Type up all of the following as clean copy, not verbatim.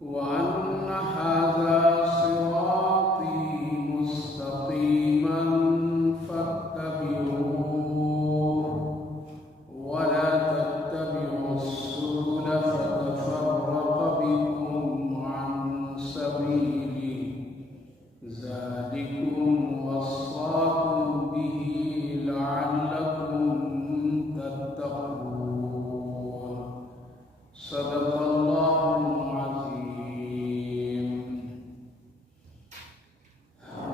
وأن هذا صراطي مستقيما فاتبعوه ولا تتبعوا السبل فتفرق بكم عن سبيله ذلكم وصاكم به لعلكم تتقون صدق الله العظيم.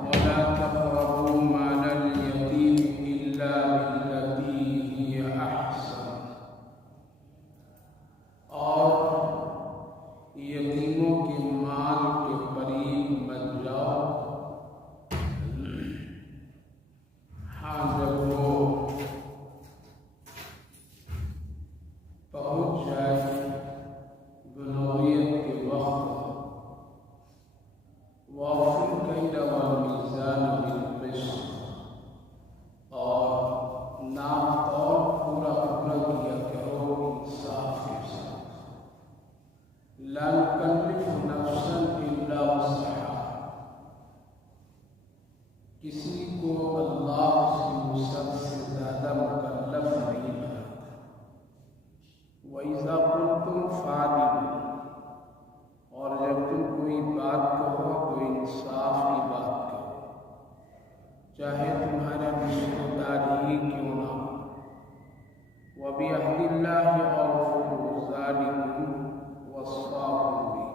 ولا تقربوا مال اليتيم إلا بالتي هي أحسن. اور یتیموں کے مال کے قریب مت جاؤ جب وہ پہنچ جائے بلوغیت کے وقت. وَأَوْفُوا الْكَيْلَ وَالْمِيزَانَ بِالْقِسْطِ. اور ناپ اور پورا کیا کرو انصاف کے ساتھ. لَا نُكَلِّفُ نَفْسًا إِلَّا وُسْعَهَا. کسی کو اللہ کی وسعت سے زیادہ مکلف نہیں بناتا. وَإِذَا قُلْتُمْ فَاعْدِلُوا. اور جب تم کوئی بات کہو تو انصاف کی بات کہو، چاہے تمہارا رشتہ دار ہی کیوں نہ ہو. وَبِعَهْدِ اللَّهِ أَوْفُوا ذَلِكُمْ وَصَّاكُمْ بِهِ.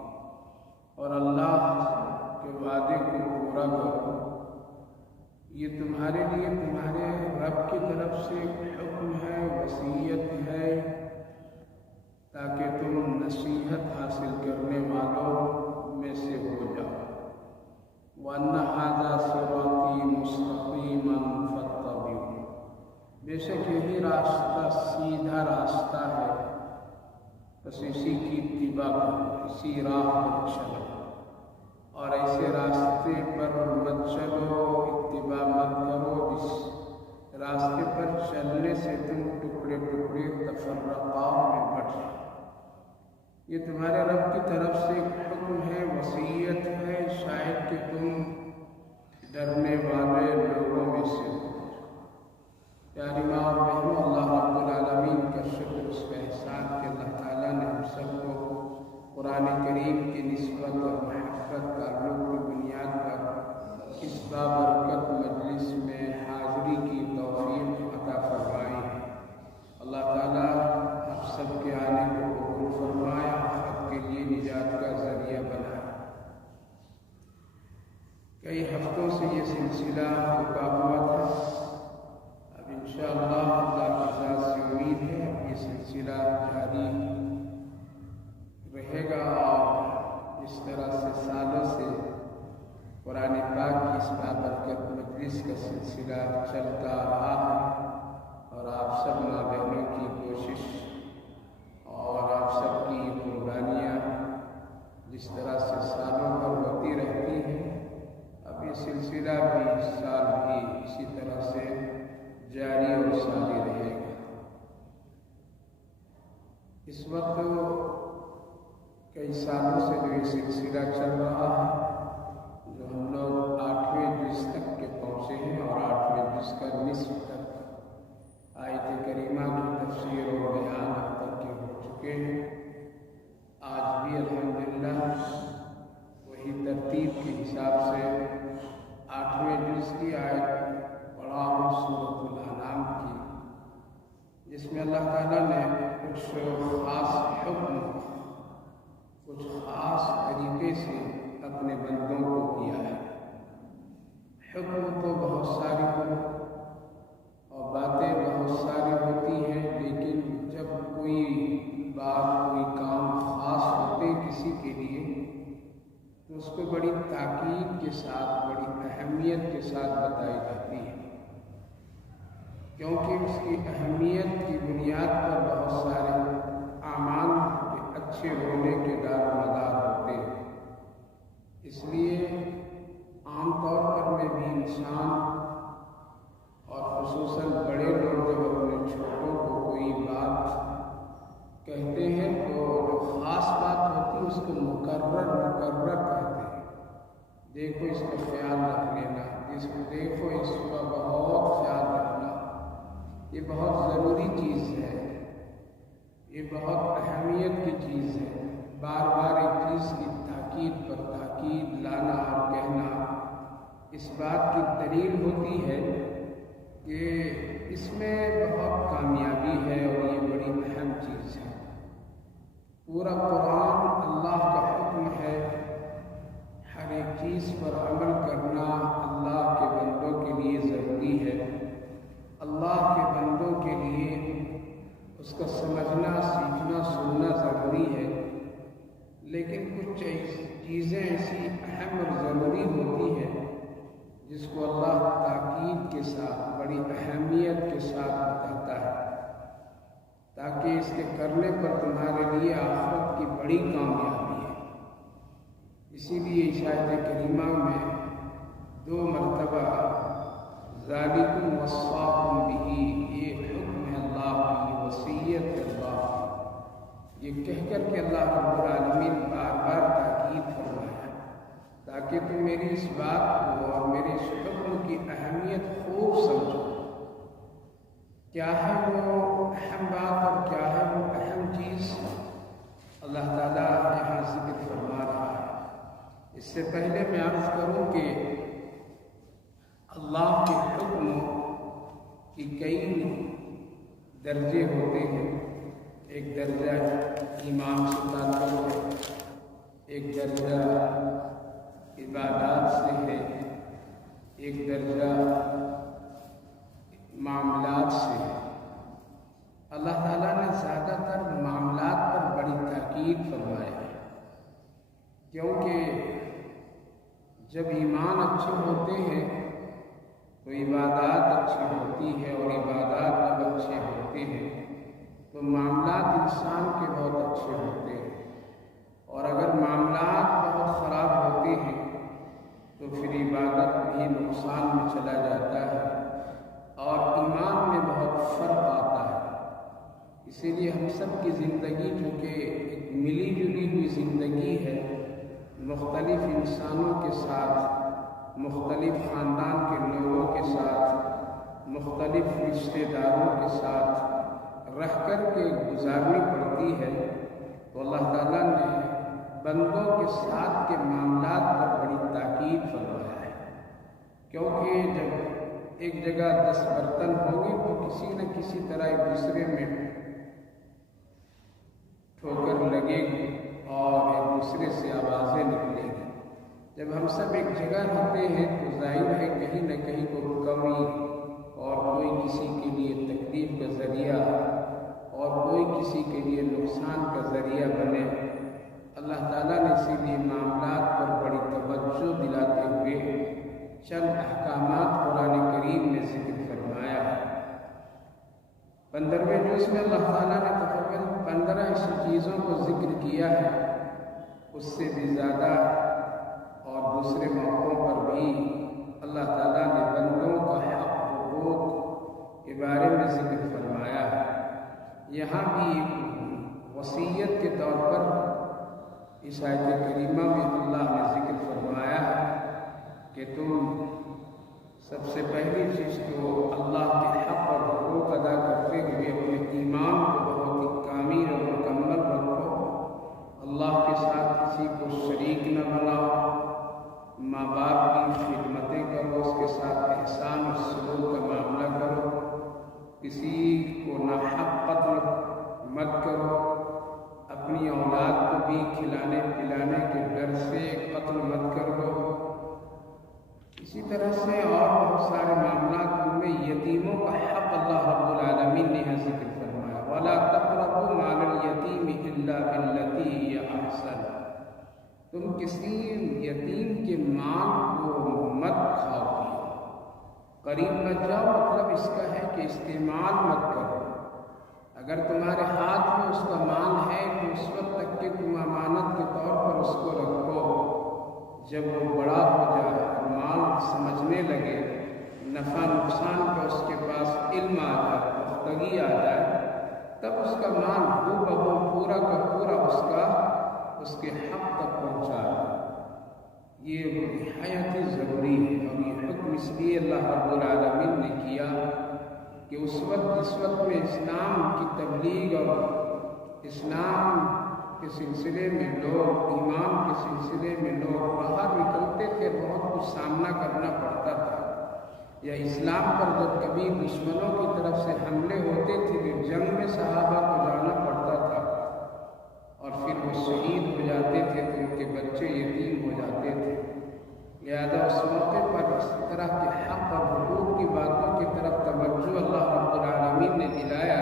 اور اللہ کے وعدے کو پورا کرو، یہ تمہارے لیے تمہارے رب کی طرف سے حکم ہے، وصیت ہے، تاکہ تم نصیحت حاصل کرنے والوں میں سے ہو جاؤ. وَأَنَّ هَذَا صِرَاطِي مُسْتَقِيمًا فَاتَّبِعُوهُ. بے شک یہی راستہ سیدھا راستہ ہے، بس اسی کی اتباع کرو، اسی راہ پر چلو. اور ایسے راستے پر مت چلو، اتباع مت کرو جس راستے پر چلنے سے تم ٹکڑے ٹکڑے تفرقہ میں بٹ جاؤ. یہ تمہارے رب کی طرف سے ایک حکم ہے، وصیت ہے، شاید کہ تم ڈرنے والے لوگوں میں سے ہو. پیاری ماں اور بہنوں، اللہ رب العالمین کا شکر، اس کا احسان کہ اللہ تعالیٰ نے ہم سب کو قرآن کریم کی نسبت اور محبت تعلق کی بنیاد پر اس بابرکت مجلس میں حاضری کی توفیق عطا فرمائی. اللہ تعالیٰ آپ سب کے آنے کو قبول فرمایا، آپ کے لیے نجات کا ذریعہ بنا. کئی ہفتوں سے یہ سلسلہ رکا ہوا تھا. اب انشاءاللہ اللہ کی ذات سے امید ہے یہ سلسلہ جاری رہے گا، اور اس طرح سے سالوں سے قرآن پاک کی اس بابرکت مجلس کا سلسلہ چلتا رہا ہے. اور آپ سب ماں بہنوں کی کوشش اور آپ سب کی قربانیاں جس طرح سے سالوں پر ہوتی رہتی ہیں، اب یہ سلسلہ بھی اس سال بھی اسی طرح سے جاری اور ساری رہے گا. اس وقت کئی سالوں سے جو یہ سلسلہ چل رہا ہے، جو ہم لوگ 8ویں جز تک کے پہنچے ہیں اور 8ویں جز کا نصف تک آیت کریمہ کی تفسیر و بیان اب تک کے ہو چکے ہیں. آج بھی الحمدللہ وہی ترتیب کے حساب سے 8ویں جز کی آیت پڑھا ہوں، سورۃ الانعام کی، جس میں اللہ تعالیٰ نے کچھ خاص حکم، کچھ خاص طریقے سے اپنے بندوں کو کیا ہے. حکم تو بہت ساری اور باتیں بہت ساری ہوتی ہیں، لیکن جب کوئی بات، کوئی کام خاص ہوتے کسی کے لیے تو اس کو بڑی تاکید کے ساتھ، بڑی اہمیت کے ساتھ بتائی جاتی ہے، کیونکہ اس کی اہمیت کی بنیاد پر بہت سارے اعمال کے اچھے ہونے کے دار مدار ہوتے ہیں. اس لیے عام طور پر میں بھی انسان اور خصوصاً بڑے لوگ جب اپنے چھوٹوں کو کوئی بات کہتے ہیں تو جو خاص بات ہوتی ہے اس کو کو مقرر کہتے ہیں۔ دیکھو اس کا خیال رکھ لینا، دیکھو اس کا بہت خیال رکھنا، یہ بہت ضروری چیز ہے، یہ بہت اہمیت کی چیز ہے۔ بار بار ایک چیز کی تاکید پر تاکید لانا اور کہنا اس بات کی دلیل ہوتی ہے کہ اس میں بہت کامیابی ہے اور یہ بڑی اہم چیز ہے۔ پورا قرآن اللہ کا حکم ہے، ہر ایک چیز پر عمل کرنا اللہ کے بندوں کے لیے ضروری ہے، اللہ کے بندوں کے لیے اس کا سمجھنا، سیکھنا، سننا ضروری ہے۔ لیکن کچھ چیزیں ایسی اہم اور ضروری ہوتی ہیں جس کو اللہ تاکید کے ساتھ، بڑی اہمیت کے ساتھ بتاتا ہے، تاکہ اس کے کرنے پر تمہارے لیے آخرت کی بڑی کامیابی ہے۔ اسی لیے اس آیت کریمہ میں 2 مرتبہ ذالکم وصاکم بہ، یہ حکم ہے اللہ کی، وصیت ہے اللہ کی، یہ کہہ کر کے اللہ رب العالمین بار بار تاکید فرمایا تاکہ تم میری اس بات کو اور میرے اس حکم کی اہمیت خوب سمجھو۔ کیا ہے وہ اہم بات اور کیا ہے وہ اہم چیز؟ اللہ تعالیٰ یہاں ذکر فرما رہا ہے۔ اس سے پہلے میں عرض کروں کہ اللہ کے حکم کی کئی درجے ہوتے ہیں۔ ایک درجہ ایمان سے تعلق ہے، ایک درجہ عبادات سے ہے، ایک درجہ معاملات سے ہے۔ اللہ تعالیٰ نے زیادہ تر معاملات پر بڑی تاکید فرمایا ہے، کیونکہ جب ایمان اچھے ہوتے ہیں تو عبادات اچھی ہوتی ہے، اور عبادات جب اچھے ہوتے ہیں تو معاملات انسان کے بہت اچھے ہوتے ہیں، اور اگر معاملات بہت خراب ہوتے ہیں تو پھر عبادت بھی نقصان میں چلا جاتا ہے اور ایمان میں بہت فرق آتا ہے۔ اسی لیے ہم سب کی زندگی جو کہ ایک ملی جلی ہوئی زندگی ہے، مختلف انسانوں کے ساتھ، مختلف خاندان کے لوگوں کے ساتھ، مختلف رشتہ داروں کے ساتھ رہ کر کے گزارنی پڑتی ہے، تو اللہ تعالیٰ نے بندوں کے ساتھ کے معاملات پر بڑی تاکید فرمایا ہے، کیونکہ جب ایک جگہ 10 برتن ہوں گے تو کسی نہ کسی طرح ایک دوسرے میں ٹھوکر لگے گی اور ایک دوسرے سے آوازیں نکلیں گی۔ جب ہم سب ایک جگہ رہتے ہیں تو ظاہر ہے کہیں نہ کہیں کوئی کمی اور کوئی کسی کے لیے تکلیف کا ذریعہ اور کوئی کسی کے لیے نقصان کا ذریعہ بنے۔ اللہ تعالیٰ نے اسی لیے معاملات پر بڑی توجہ دلاتے ہوئے چند احکامات قرآن کریم میں ذکر فرمایا ہے۔ 15ویں جز میں اللہ تعالیٰ نے تقریباً 15 ایسی چیزوں کو ذکر کیا ہے، اس سے بھی زیادہ اور دوسرے موقعوں پر بھی اللہ تعالیٰ نے بندوں کا حق حقوق کے بارے میں ذکر فرمایا ہے۔ یہاں بھی وصیت کے طور پر اس آیت کریمہ میں اللہ نے ذکر فرمایا ہے کہ تم سب سے پہلی چیز تو اللہ کے حق اور حقوق ادا کرتے ہوئے اپنے ایمان کو بہت ہی کامل اور مکمل رکھو، اللہ کے ساتھ کسی کو شریک نہ بناؤ، ماں باپ کی خدمتیں کرو، اس کے ساتھ احسان اور سلوک کا معاملہ کرو، کسی کو ناحق قتل مت کرو، اپنی اولاد کو بھی کھلانے پلانے کے ڈر سے قتل مت کر دو۔ اسی طرح سے اور بہت سارے معاملات، ان میں یتیموں کا حق اللہ رب العالمین نے ذکر فرمایا، وَلَا تَقْرَبُوا مَالَ الْيَتِيمِ إِلَّا بِالَّتِي هِيَ أَحْسَنُ، تم کسی یتیم کے مال کو مت کھاؤ پیو، قریب مت جاؤ، مطلب اس کا ہے کہ استعمال مت کرو۔ اگر تمہارے ہاتھ میں اس کا مال ہے تو اس وقت تک کہ تم امانت کے طور پر اس کو رکھو، جب وہ بڑا ہو جائے اور مال سمجھنے لگے، نفع نقصان کا اس کے پاس علم آ جائے، پختگی آ جائے، تب اس کا مال ہو بہو پورا کا پورا اس کے حق تک پہنچا یہ نہایت ہی ضروری ہے۔ اور یہ حکم اس لیے اللہ رب العالمین نے کیا کہ اس وقت جس وقت میں اسلام کی تبلیغ اور اسلام کے سلسلے میں لوگ، ایمان کے سلسلے میں لوگ باہر نکلتے تھے، بہت کچھ سامنا کرنا پڑتا تھا، یا اسلام پر جب کبھی دشمنوں کی طرف سے حملے ہوتے تھے کہ جنگ میں صحابہ کو جانا پڑتا تھا اور پھر وہ شہید ہو جاتے تھے تو ان کے بچے یتیم ہو جاتے تھے۔ لہذا اس موقع پر اس طرح کے حق اور حقوق کی باتوں کی طرف توجہ اللہ رب العالمین نے دلایا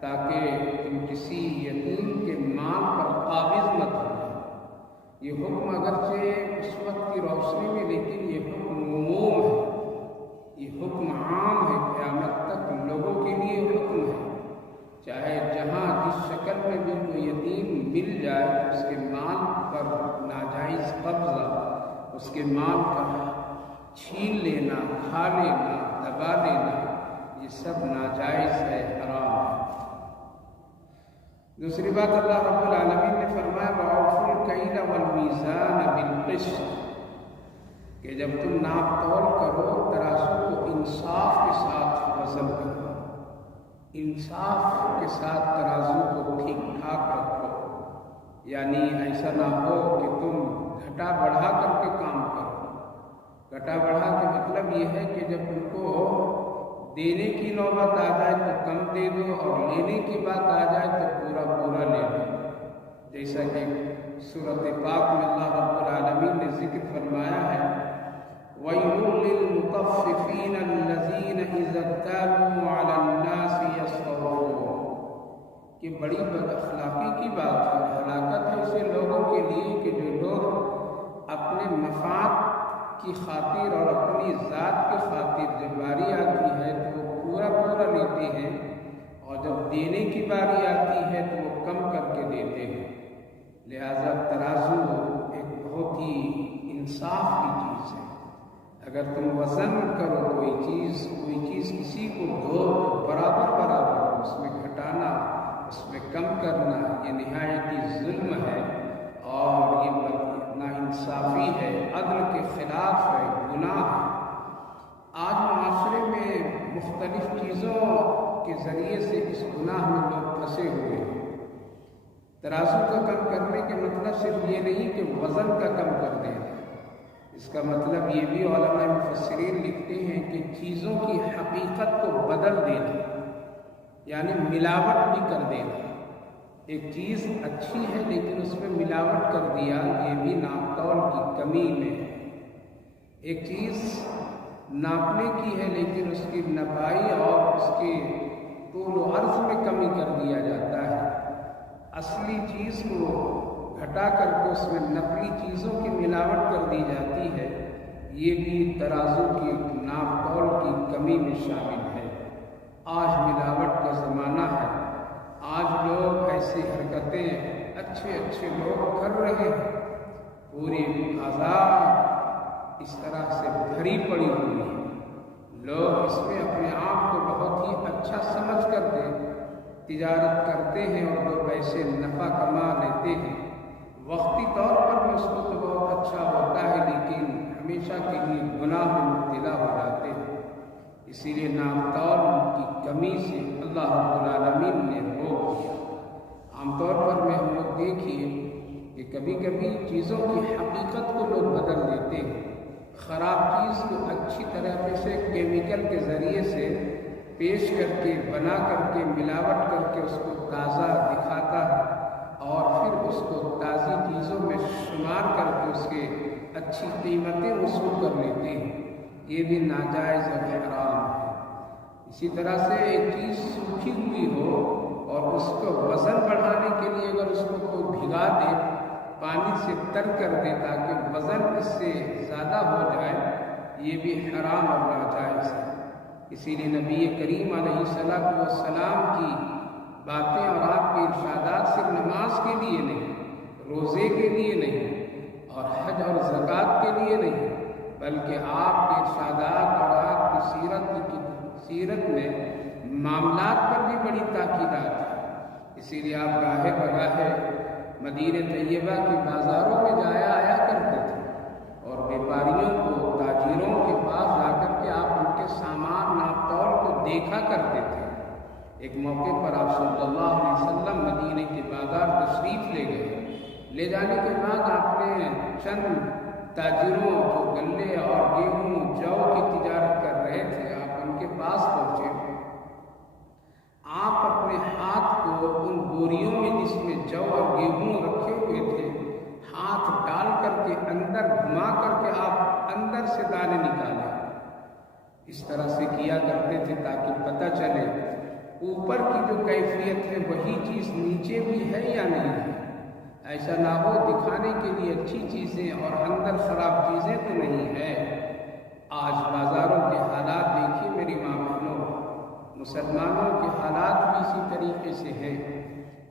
تاکہ تم کسی یتیم کے مال پر قابض مت ہو جائے۔ یہ حکم اگرچہ اس وقت کی روشنی میں، لیکن یہ حکم عموم ہے، یہ حکم عام ہے، قیامت تک لوگوں کے لیے حکم ہے۔ چاہے جہاں جس شکل میں بھی کوئی یتیم مل جائے، اس کے مال پر ناجائز قبضہ، اس کے مال کا چھین لینا، کھا لینا، دبا لینا، یہ سب ناجائز ہے، حرام ہے۔ دوسری بات اللہ رب العالمین نے فرمایا وَأَوْفُوا الْكَيْلَ وَالْمِيزَانَ بِالْقِسْطِ، کہ جب تم ناپ تول کرو ترازو کو انصاف کے ساتھ وزن کرو، انصاف کے ساتھ ترازو کو ٹھیک ٹھاک رکھو، یعنی ایسا نہ ہو کہ تم گھٹا بڑھا کر کے کام کرو۔ گھٹا بڑھا کے مطلب یہ ہے کہ جب تم کو دینے کی نوبت آ جائے تو کم دے دو، اور لینے کی بات آ جائے تو پورا پورا لے دو، جیسا کہ سورۃ پاک میں اللہ رب العالمین نے ذکر فرمایا ہے وَيْلٌ لِّلْمُطَفِّفِينَ الَّذِينَ إِذَا اكْتَالُوا عَلَى النَّاسِ يَسْتَوْفُونَ، کہ بڑی بد اخلاقی کی بات ہے، ہلاکت ہے ایسے لوگوں کے لیے کہ جو لوگ اپنے مفاد کی خاطر اور اپنی ذات کی خاطر جب باری آتی ہے تو وہ پورا پورا لیتے ہیں، اور جب دینے کی باری آتی ہے تو وہ کم کر کے دیتے ہیں۔ لہذا ترازو ایک بہت ہی انصاف کی چیز ہے۔ اگر تم وزن کرو کوئی چیز کسی کو دو تو برابر برابر، اس میں گھٹانا، اس میں کم کرنا، یہ نہایت ہی ظلم ہے اور یہ ناانصافی ہے، عدل کے خلاف ہے، گناہ ہے۔ آج معاشرے میں مختلف چیزوں کے ذریعے سے اس گناہ میں لوگ پھنسے ہوئے ہیں۔ ترازو کا کم کرنے کے مطلب صرف یہ نہیں کہ وزن کا کم کر دیں، اس کا مطلب یہ بھی علماء مفسرین لکھتے ہیں کہ چیزوں کی حقیقت کو بدل دینا، یعنی ملاوٹ بھی کر دینا۔ ایک چیز اچھی ہے لیکن اس میں ملاوٹ کر دیا، یہ بھی ناپ تول کی کمی میں ہے۔ ایک چیز ناپنے کی ہے لیکن اس کی نپائی اور اس کے طول و عرض میں کمی کر دیا جاتا ہے۔ اصلی چیز کو گھٹا کر کے اس میں نقلی چیزوں کی ملاوٹ کر دی جاتی ہے، یہ بھی ترازو کی ناپ تول کی کمی میں شامل ہے۔ آج ملاوٹ کا زمانہ ہے، آج لوگ ایسی حرکتیں اچھے لوگ کر رہے ہیں، پوری بازار اس طرح سے بھری پڑی ہوئی ہے، لوگ اس میں اپنے آپ کو بہت ہی اچھا سمجھ کر کے تجارت کرتے ہیں اور دو پیسے نفع کما لیتے ہیں۔ وقتی طور پر میں اس کو تو بہت اچھا ہوتا ہے لیکن ہمیشہ کے لیے گناہ میں مبتلا ہو جاتے ہیں۔ اسی لیے ناپ تول کی کمی سے اللہ رب العالمین نے روک دیا۔ عام طور پر میں ہم لوگ دیکھیے کہ کبھی کبھی چیزوں کی حقیقت کو لوگ بدل دیتے ہیں، خراب چیز کو اچھی طریقے سے کیمیکل کے ذریعے سے پیش کر کے، بنا کر کے، ملاوٹ کر کے اس کو تازہ دکھاتا ہے اور پھر اس کو تازی چیزوں میں شمار کر کے اس کے اچھی قیمتیں وصول کر لیتے ہیں، یہ بھی ناجائز اور حرام ہے۔ اسی طرح سے ایک چیز سوکھی ہوئی ہو اور اس کو وزن بڑھانے کے لیے اگر اس کو کوئی بھگا دے، پانی سے تر کر دے تاکہ وزن اس سے زیادہ ہو جائے، یہ بھی حرام اور ناجائز ہے۔ اسی لیے نبی کریم علیہ السلام کی باتیں اور آپ کے ارشادات صرف نماز کے لیے نہیں، روزے کے لیے نہیں اور حج اور زکوٰۃ کے لیے نہیں، بلکہ آپ کے ارشادات اور آپ کی سیرت میں معاملات پر بھی بڑی تاکیدات ہے۔ اسی لیے آپ گاہے بگاہے مدینہ طیبہ کے بازاروں میں جایا آیا کرتے تھے اور بیپاریوں کو، تاجروں کے پاس جا کر کے آپ ان کے سامان ناپ تول کو دیکھا کرتے تھے۔ ایک موقع پر آپ صلی اللہ علیہ وسلم مدینہ کے بازار تشریف لے گئے۔ لے جانے کے بعد آپ نے چند تاجروں جو گلے اور گیہوں جو کی تجارت کر رہے تھے، آپ ان کے پاس پہنچے۔ آپ اپنے ہاتھ کو ان بوریوں میں جس میں جو اور گیہوں رکھے ہوئے تھے، ہاتھ ڈال کر کے اندر گھما کر کے آپ اندر سے دانے نکالیں۔ اس طرح سے کیا کرتے تھے تاکہ پتہ چلے اوپر کی جو کیفیت ہے وہی چیز نیچے بھی ہے یا نہیں ہے۔ ایسا نہ ہو دکھانے کے لیے اچھی چیزیں اور اندر خراب چیزیں تو نہیں ہے۔ آج بازاروں کے حالات دیکھیے میری ماں بہنوں، مسلمانوں کے حالات بھی اسی طریقے سے ہیں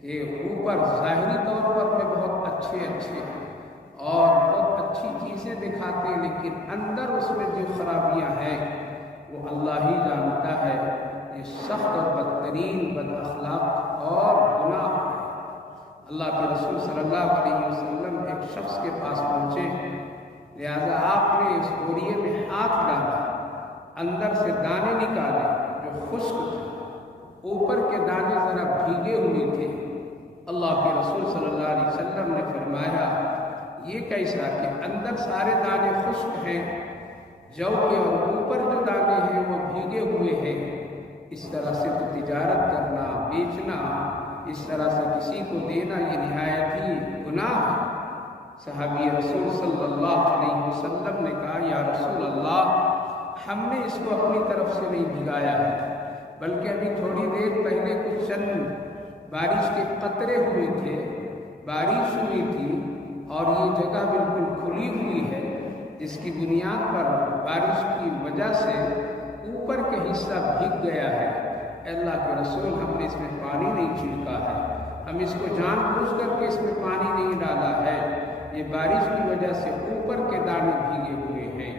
کہ اوپر ظاہری طور پر میں بہت اچھے اور بہت اچھی چیزیں دکھاتے ہیں، لیکن اندر اس میں جو خرابیاں ہیں وہ اللہ ہی جانتا ہے۔ یہ سخت اور بدترین بد اخلاق اور گناہ ہے۔ اللہ کے رسول صلی اللہ علیہ وسلم ایک شخص کے پاس پہنچے، لہذا آپ نے اس بوریے میں ہاتھ ڈالا، اندر سے دانے نکالے جو خشک تھے، اوپر کے دانے ذرا بھیگے ہوئے تھے۔ اللہ کے رسول صلی اللہ علیہ وسلم نے فرمایا یہ کیسا کہ اندر سارے دانے خشک ہیں، جو کے اور اوپر جو دانے ہیں وہ بھیگے ہوئے ہیں۔ اس طرح سے تو تجارت کرنا، بیچنا، اس طرح سے کسی کو دینا یہ نہایت ہی گناہ ہے۔ صحابی رسول صلی اللہ علیہ وسلم نے کہا یا رسول اللہ، ہم نے اس کو اپنی طرف سے نہیں بھگایا ہے، بلکہ ابھی تھوڑی دیر پہلے کچھ چند بارش کے قطرے ہوئے تھے، بارش ہوئی تھی اور یہ جگہ بالکل کھلی ہوئی ہے، جس کی بنیاد پر بارش کی وجہ سے اوپر کا حصہ بھیگ گیا ہے۔ اللہ کے رسول ہم نے اس میں پانی نہیں چھڑکا ہے، ہم اس کو جان بوجھ کر کے اس میں پانی نہیں ڈالا ہے، یہ بارش کی وجہ سے اوپر کے دانے بھیگے ہوئے ہیں۔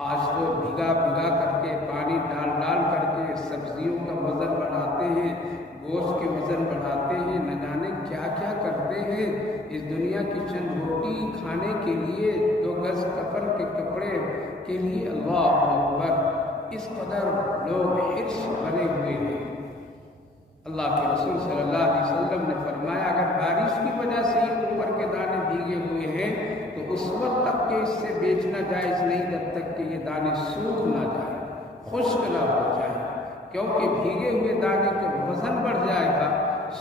آج تو بھگا کر کے پانی ڈال کر کے سبزیوں کا وزن بڑھاتے ہیں، گوشت کے وزن بڑھاتے ہیں، نہ جانے کیا کیا کرتے ہیں اس دنیا کی چند روٹی کھانے کے لیے، 2 گز کفن کے کپڑے کے لیے۔ اللہ اکبر، اس قدر لوگ حرص بنے ہوئے ہیں۔ اللہ کے رسول صلی اللہ علیہ وسلم نے فرمایا اگر بارش کی وجہ سے ہی اوپر کے دانے بھیگے ہوئے ہیں تو اس وقت تک کہ اس سے بیچنا جائز نہیں جب تک کہ یہ دانے سوکھ نہ جائیں، خشک نہ ہو جائیں، کیونکہ بھیگے ہوئے دانے کا وزن بڑھ جائے گا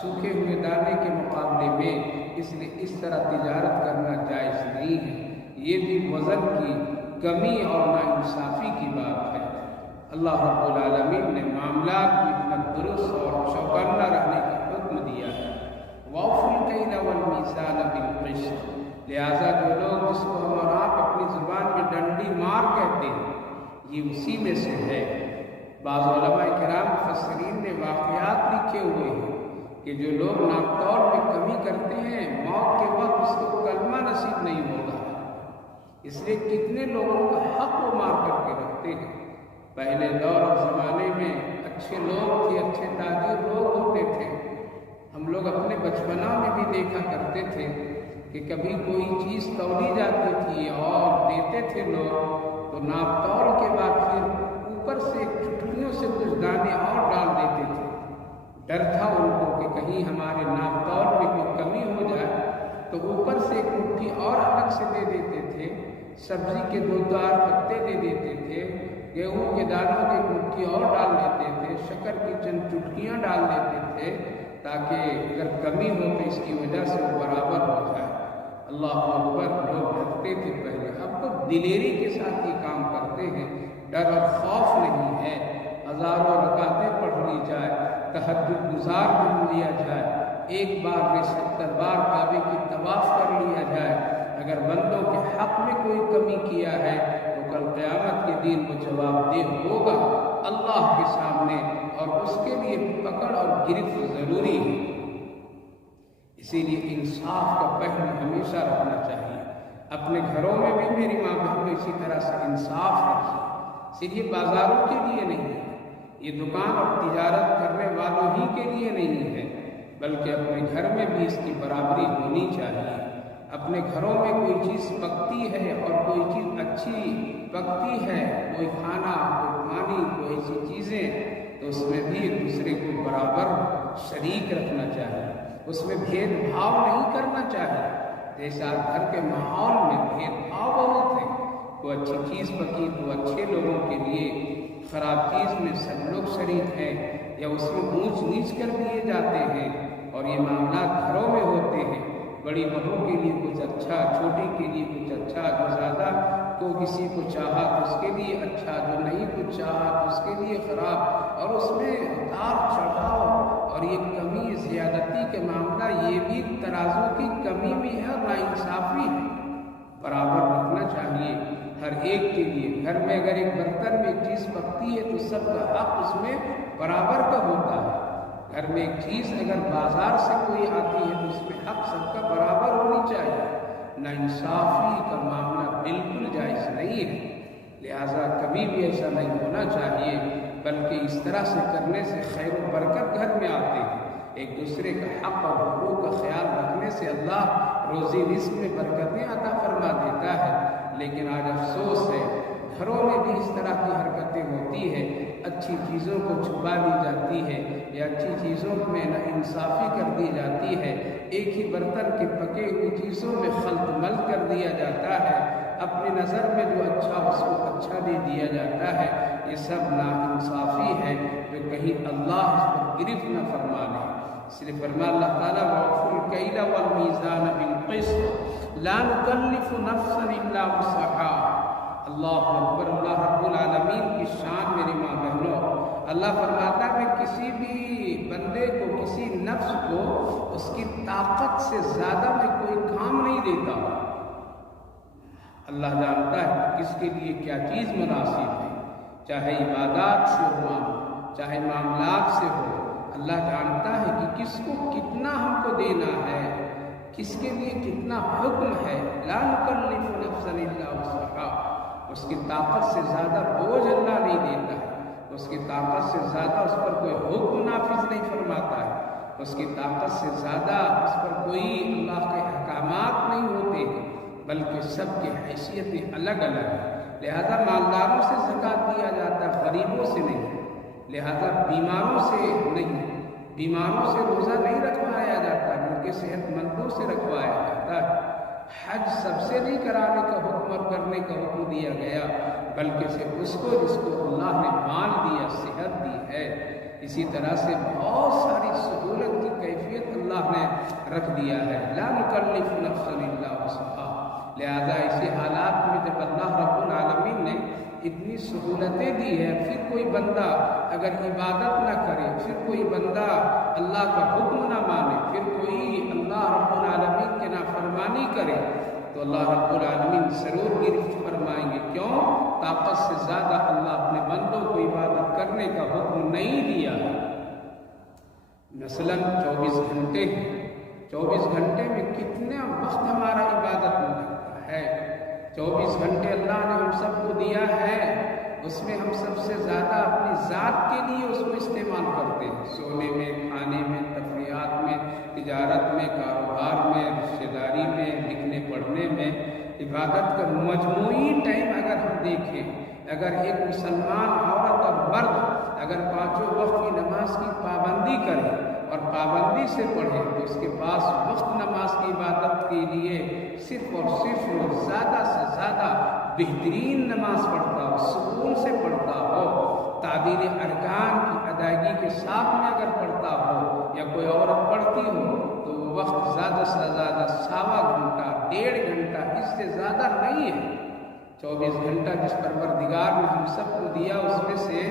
سوکھے ہوئے دانے کے مقابلے میں، اس لیے اس طرح تجارت کرنا جائز نہیں ہے۔ یہ بھی وزن کی کمی اور ناانصافی کی بات ہے۔ اللہ رب العالمین نے معاملات میں اتنا درست اور چوکنا رہنے کا حکم دیا ہے۔ وَأَوْفُوا الْكَيْلَ وَالْمِيزَانَ بِالْقِسْطِ، لہٰذا جو لوگ جس کو ہم اور آپ اپنی زبان میں ڈنڈی مار کہتے ہیں یہ اسی میں سے ہے۔ بعض علماء کرام مفسرین نے واقعات لکھے ہوئے ہیں کہ جو لوگ ناپتول میں کمی کرتے ہیں موت کے وقت اس کو کلمہ نصیب نہیں ہوگا، اس لیے کتنے لوگوں کا حق وہ مار کر کے رکھتے ہیں۔ پہلے دور اور زمانے میں اچھے لوگ تھے، اچھے تاجر لوگ ہوتے تھے۔ ہم لوگ اپنے بچپنا میں بھی دیکھا کرتے تھے کہ کبھی کوئی چیز تولی جاتی تھی اور دیتے تھے لوگ تو ناپ تول کے بعد پھر اوپر سے چٹکیوں سے کچھ دانے اور ڈال دیتے تھے۔ ڈر تھا ان کو کہ کہیں ہمارے ناپ تول میں کوئی کمی ہو جائے تو اوپر سے ایک مٹھی اور الگ سے دے دیتے تھے، سبزی کے 2 پتے دے دیتے تھے، گیہوں کے دانوں کی ایک مٹھی اور ڈال دیتے تھے، شکر کی چند چٹکیاں ڈال دیتے تھے تاکہ اگر کمی ہو تو اس کی وجہ سے وہ برابر ہو جائے۔ اللہ اکبر، لوگ ڈرتے تھے پہلے، اب تو دلیری کے ساتھ یہ کام کرتے ہیں، ڈر اور خوف نہیں ہے۔ ہزاروں رکعتیں پڑھ لی جائے، تہجد گزار بن لیا جائے، ایک بار میں 70 بار کعبے کی طواف کر لیا جائے، اگر بندوں کے حق میں کوئی کمی کیا ہے تو کل قیامت کے دن وہ جواب دہ ہوگا اللہ کے سامنے، اور اس کے لیے پکڑ اور گرفت ضروری ہے۔ اسی لیے انصاف کا پہلو ہمیشہ رکھنا چاہیے۔ اپنے گھروں میں بھی میری ماں بہنوں اسی طرح سے انصاف رکھیے، صرف یہ بازاروں کے لیے نہیں ہے، یہ دکان اور تجارت کرنے والوں ہی کے لیے نہیں ہے، بلکہ اپنے گھر میں بھی اس کی برابری ہونی چاہیے۔ اپنے گھروں میں کوئی چیز پکتی ہے اور کوئی چیز اچھی پکتی ہے، کوئی کھانا، کوئی پانی، کوئی ایسی چیزیں، تو اس میں بھی ایک دوسرے کو برابر شریک رکھنا چاہیے، اس میں بھید بھاؤ نہیں کرنا چاہیے۔ جیسا گھر کے ماحول میں بھید بھاؤ بہت ہے، کوئی اچھی چیز پکی تو اچھے لوگوں کے لیے، خراب چیز میں سب لوگ شریک ہیں یا اس میں اونچ نیچ کر دیے جاتے ہیں، اور یہ معاملات گھروں میں ہوتے ہیں۔ بڑی بہو کے لیے کچھ اچھا، چھوٹی کے لیے کچھ اچھا، جو زیادہ کو کسی کو چاہا تو اس کے لیے اچھا، جو نہیں کچھ چاہا تو اس کے لیے خراب، اور اس میں اتار چڑھاؤ اور یہ کمی زیادتی کے معاملہ، یہ بھی ترازو کی کمی بھی ہے اور ناانصافی ہے۔ برابر رکھنا چاہیے ہر ایک کے لیے۔ گھر میں اگر ایک برتن میں ایک چیز پکتی ہے تو سب کا حق اس میں برابر کا ہوتا ہے۔ گھر میں ایک چیز اگر بازار سے کوئی آتی ہے تو اس میں حق سب کا برابر ہونی چاہیے۔ ناانصافی کا معاملہ بالکل جائز نہیں ہے، لہذا کبھی بھی ایسا نہیں ہونا چاہیے، بلکہ اس طرح سے کرنے سے خیر و برکت گھر میں آتے ہیں۔ ایک دوسرے کا حق اور حقوق کا خیال رکھنے سے اللہ روزی رزق میں برکتیں عطا فرما دیتا ہے۔ لیکن آج افسوس ہے، گھروں میں بھی اس طرح کی حرکتیں ہوتی ہیں، اچھی چیزوں کو چھپا دی جاتی ہے یا اچھی چیزوں میں ناانصافی کر دی جاتی ہے، ایک ہی برتن کے پکے ہوئی چیزوں میں خلط مل کر دیا جاتا ہے، اپنی نظر میں جو اچھا اس کو اچھا دے دیا جاتا ہے۔ یہ سب ناانصافی ہے جو کہیں اللہ اس پر گرفت نہ فرما لے۔ اس لیے فرما اللہ تعالیٰ وَأَوْفُوا الْكَيْلَ وَالْمِيزَانَ بِالْقِسْطِ لَا نُكَلِّفُ نَفْسًا إِلَّا وُسْعَهَا۔ اللہ اکبر، اللہ رب العالمین کی شان میری ماں بہنوں۔ اللہ فرماتا ہے میں کسی بھی بندے کو، کسی نفس کو اس کی طاقت سے زیادہ میں کوئی کام نہیں دیتا ہوں۔ اللہ جانتا ہے کس کے لیے کیا چیز مناسب ہے، چاہے عبادات سے ہو، چاہے معاملات سے ہو۔ اللہ جانتا ہے کہ کس کو کتنا ہم کو دینا ہے، کس کے لیے کتنا حکم ہے۔ لا نکلف نفسا الا وسعها، اس کی طاقت سے زیادہ بوجھ اللہ نہیں دیتا ہے، اس کی طاقت سے زیادہ اس پر کوئی حکم نافذ نہیں فرماتا ہے، اس کی طاقت سے زیادہ اس پر کوئی اللہ کے احکامات نہیں ہوتے، بلکہ سب کی حیثیتیں الگ الگ ہیں۔ لہذا مالداروں سے زکوٰۃ دیا جاتا ہے، غریبوں سے نہیں۔ لہذا بیماروں سے نہیں، بیماروں سے روزہ نہیں رکھوایا جاتا، بلکہ صحت مندوں سے رکھوایا جاتا ہے۔ حج سب سے نہیں کرانے کا حکم اور کرنے کا حکم دیا گیا، بلکہ صرف اس کو جس کو اللہ نے مال دیا، صحت دی ہے۔ اسی طرح سے بہت ساری سہولت کی کیفیت اللہ نے رکھ دیا ہے۔ لا نکلف نفسا الا وسعها۔ لہذا ایسے حالات میں جب اللہ رب العالمین نے اتنی سہولتیں دی ہے، پھر کوئی بندہ اگر عبادت نہ کرے، پھر کوئی بندہ اللہ کا حکم نہ مانے، پھر کوئی اللہ رب العالمین کے نافرمانی کرے، تو اللہ رب العالمین ضرور گرفت فرمائیں گے۔ کیوں؟ طاقت سے زیادہ اللہ اپنے بندوں کو عبادت کرنے کا حکم نہیں دیا ہے۔ مثلاً 24 گھنٹے ہیں، 24 گھنٹے میں کتنا وقت ہمارا عبادت میں لگتا ہے۔ 24 گھنٹے اللہ نے ہم سب کو دیا ہے، اس میں ہم سب سے زیادہ اپنی ذات کے لیے اس کو استعمال کرتے ہیں، سونے میں، کھانے میں، تفریحات میں، تجارت میں، کاروبار میں، رشتہ داری میں، لکھنے پڑھنے میں۔ عبادت کا مجموعی ٹائم اگر ہم دیکھیں، اگر ایک مسلمان عورت اور مرد اگر 5 وقت کی نماز کی پابندی کرے اور پابندی سے پڑھے، تو اس کے پاس وقت نماز کی عبادت کے لیے صرف اور صرف زیادہ سے زیادہ بہترین نماز پڑھتا ہو، سکون سے پڑھتا ہو، تعبیر ارکان کی ادائیگی کے ساتھ میں اگر پڑھتا ہو، یا کوئی عورت پڑھتی ہو، تو وہ وقت زیادہ سے زیادہ 1.25 گھنٹہ، 1.5 گھنٹہ، اس سے زیادہ نہیں ہے۔ 24 گھنٹہ جس پروردگار نے ہم سب کو دیا، اس میں سے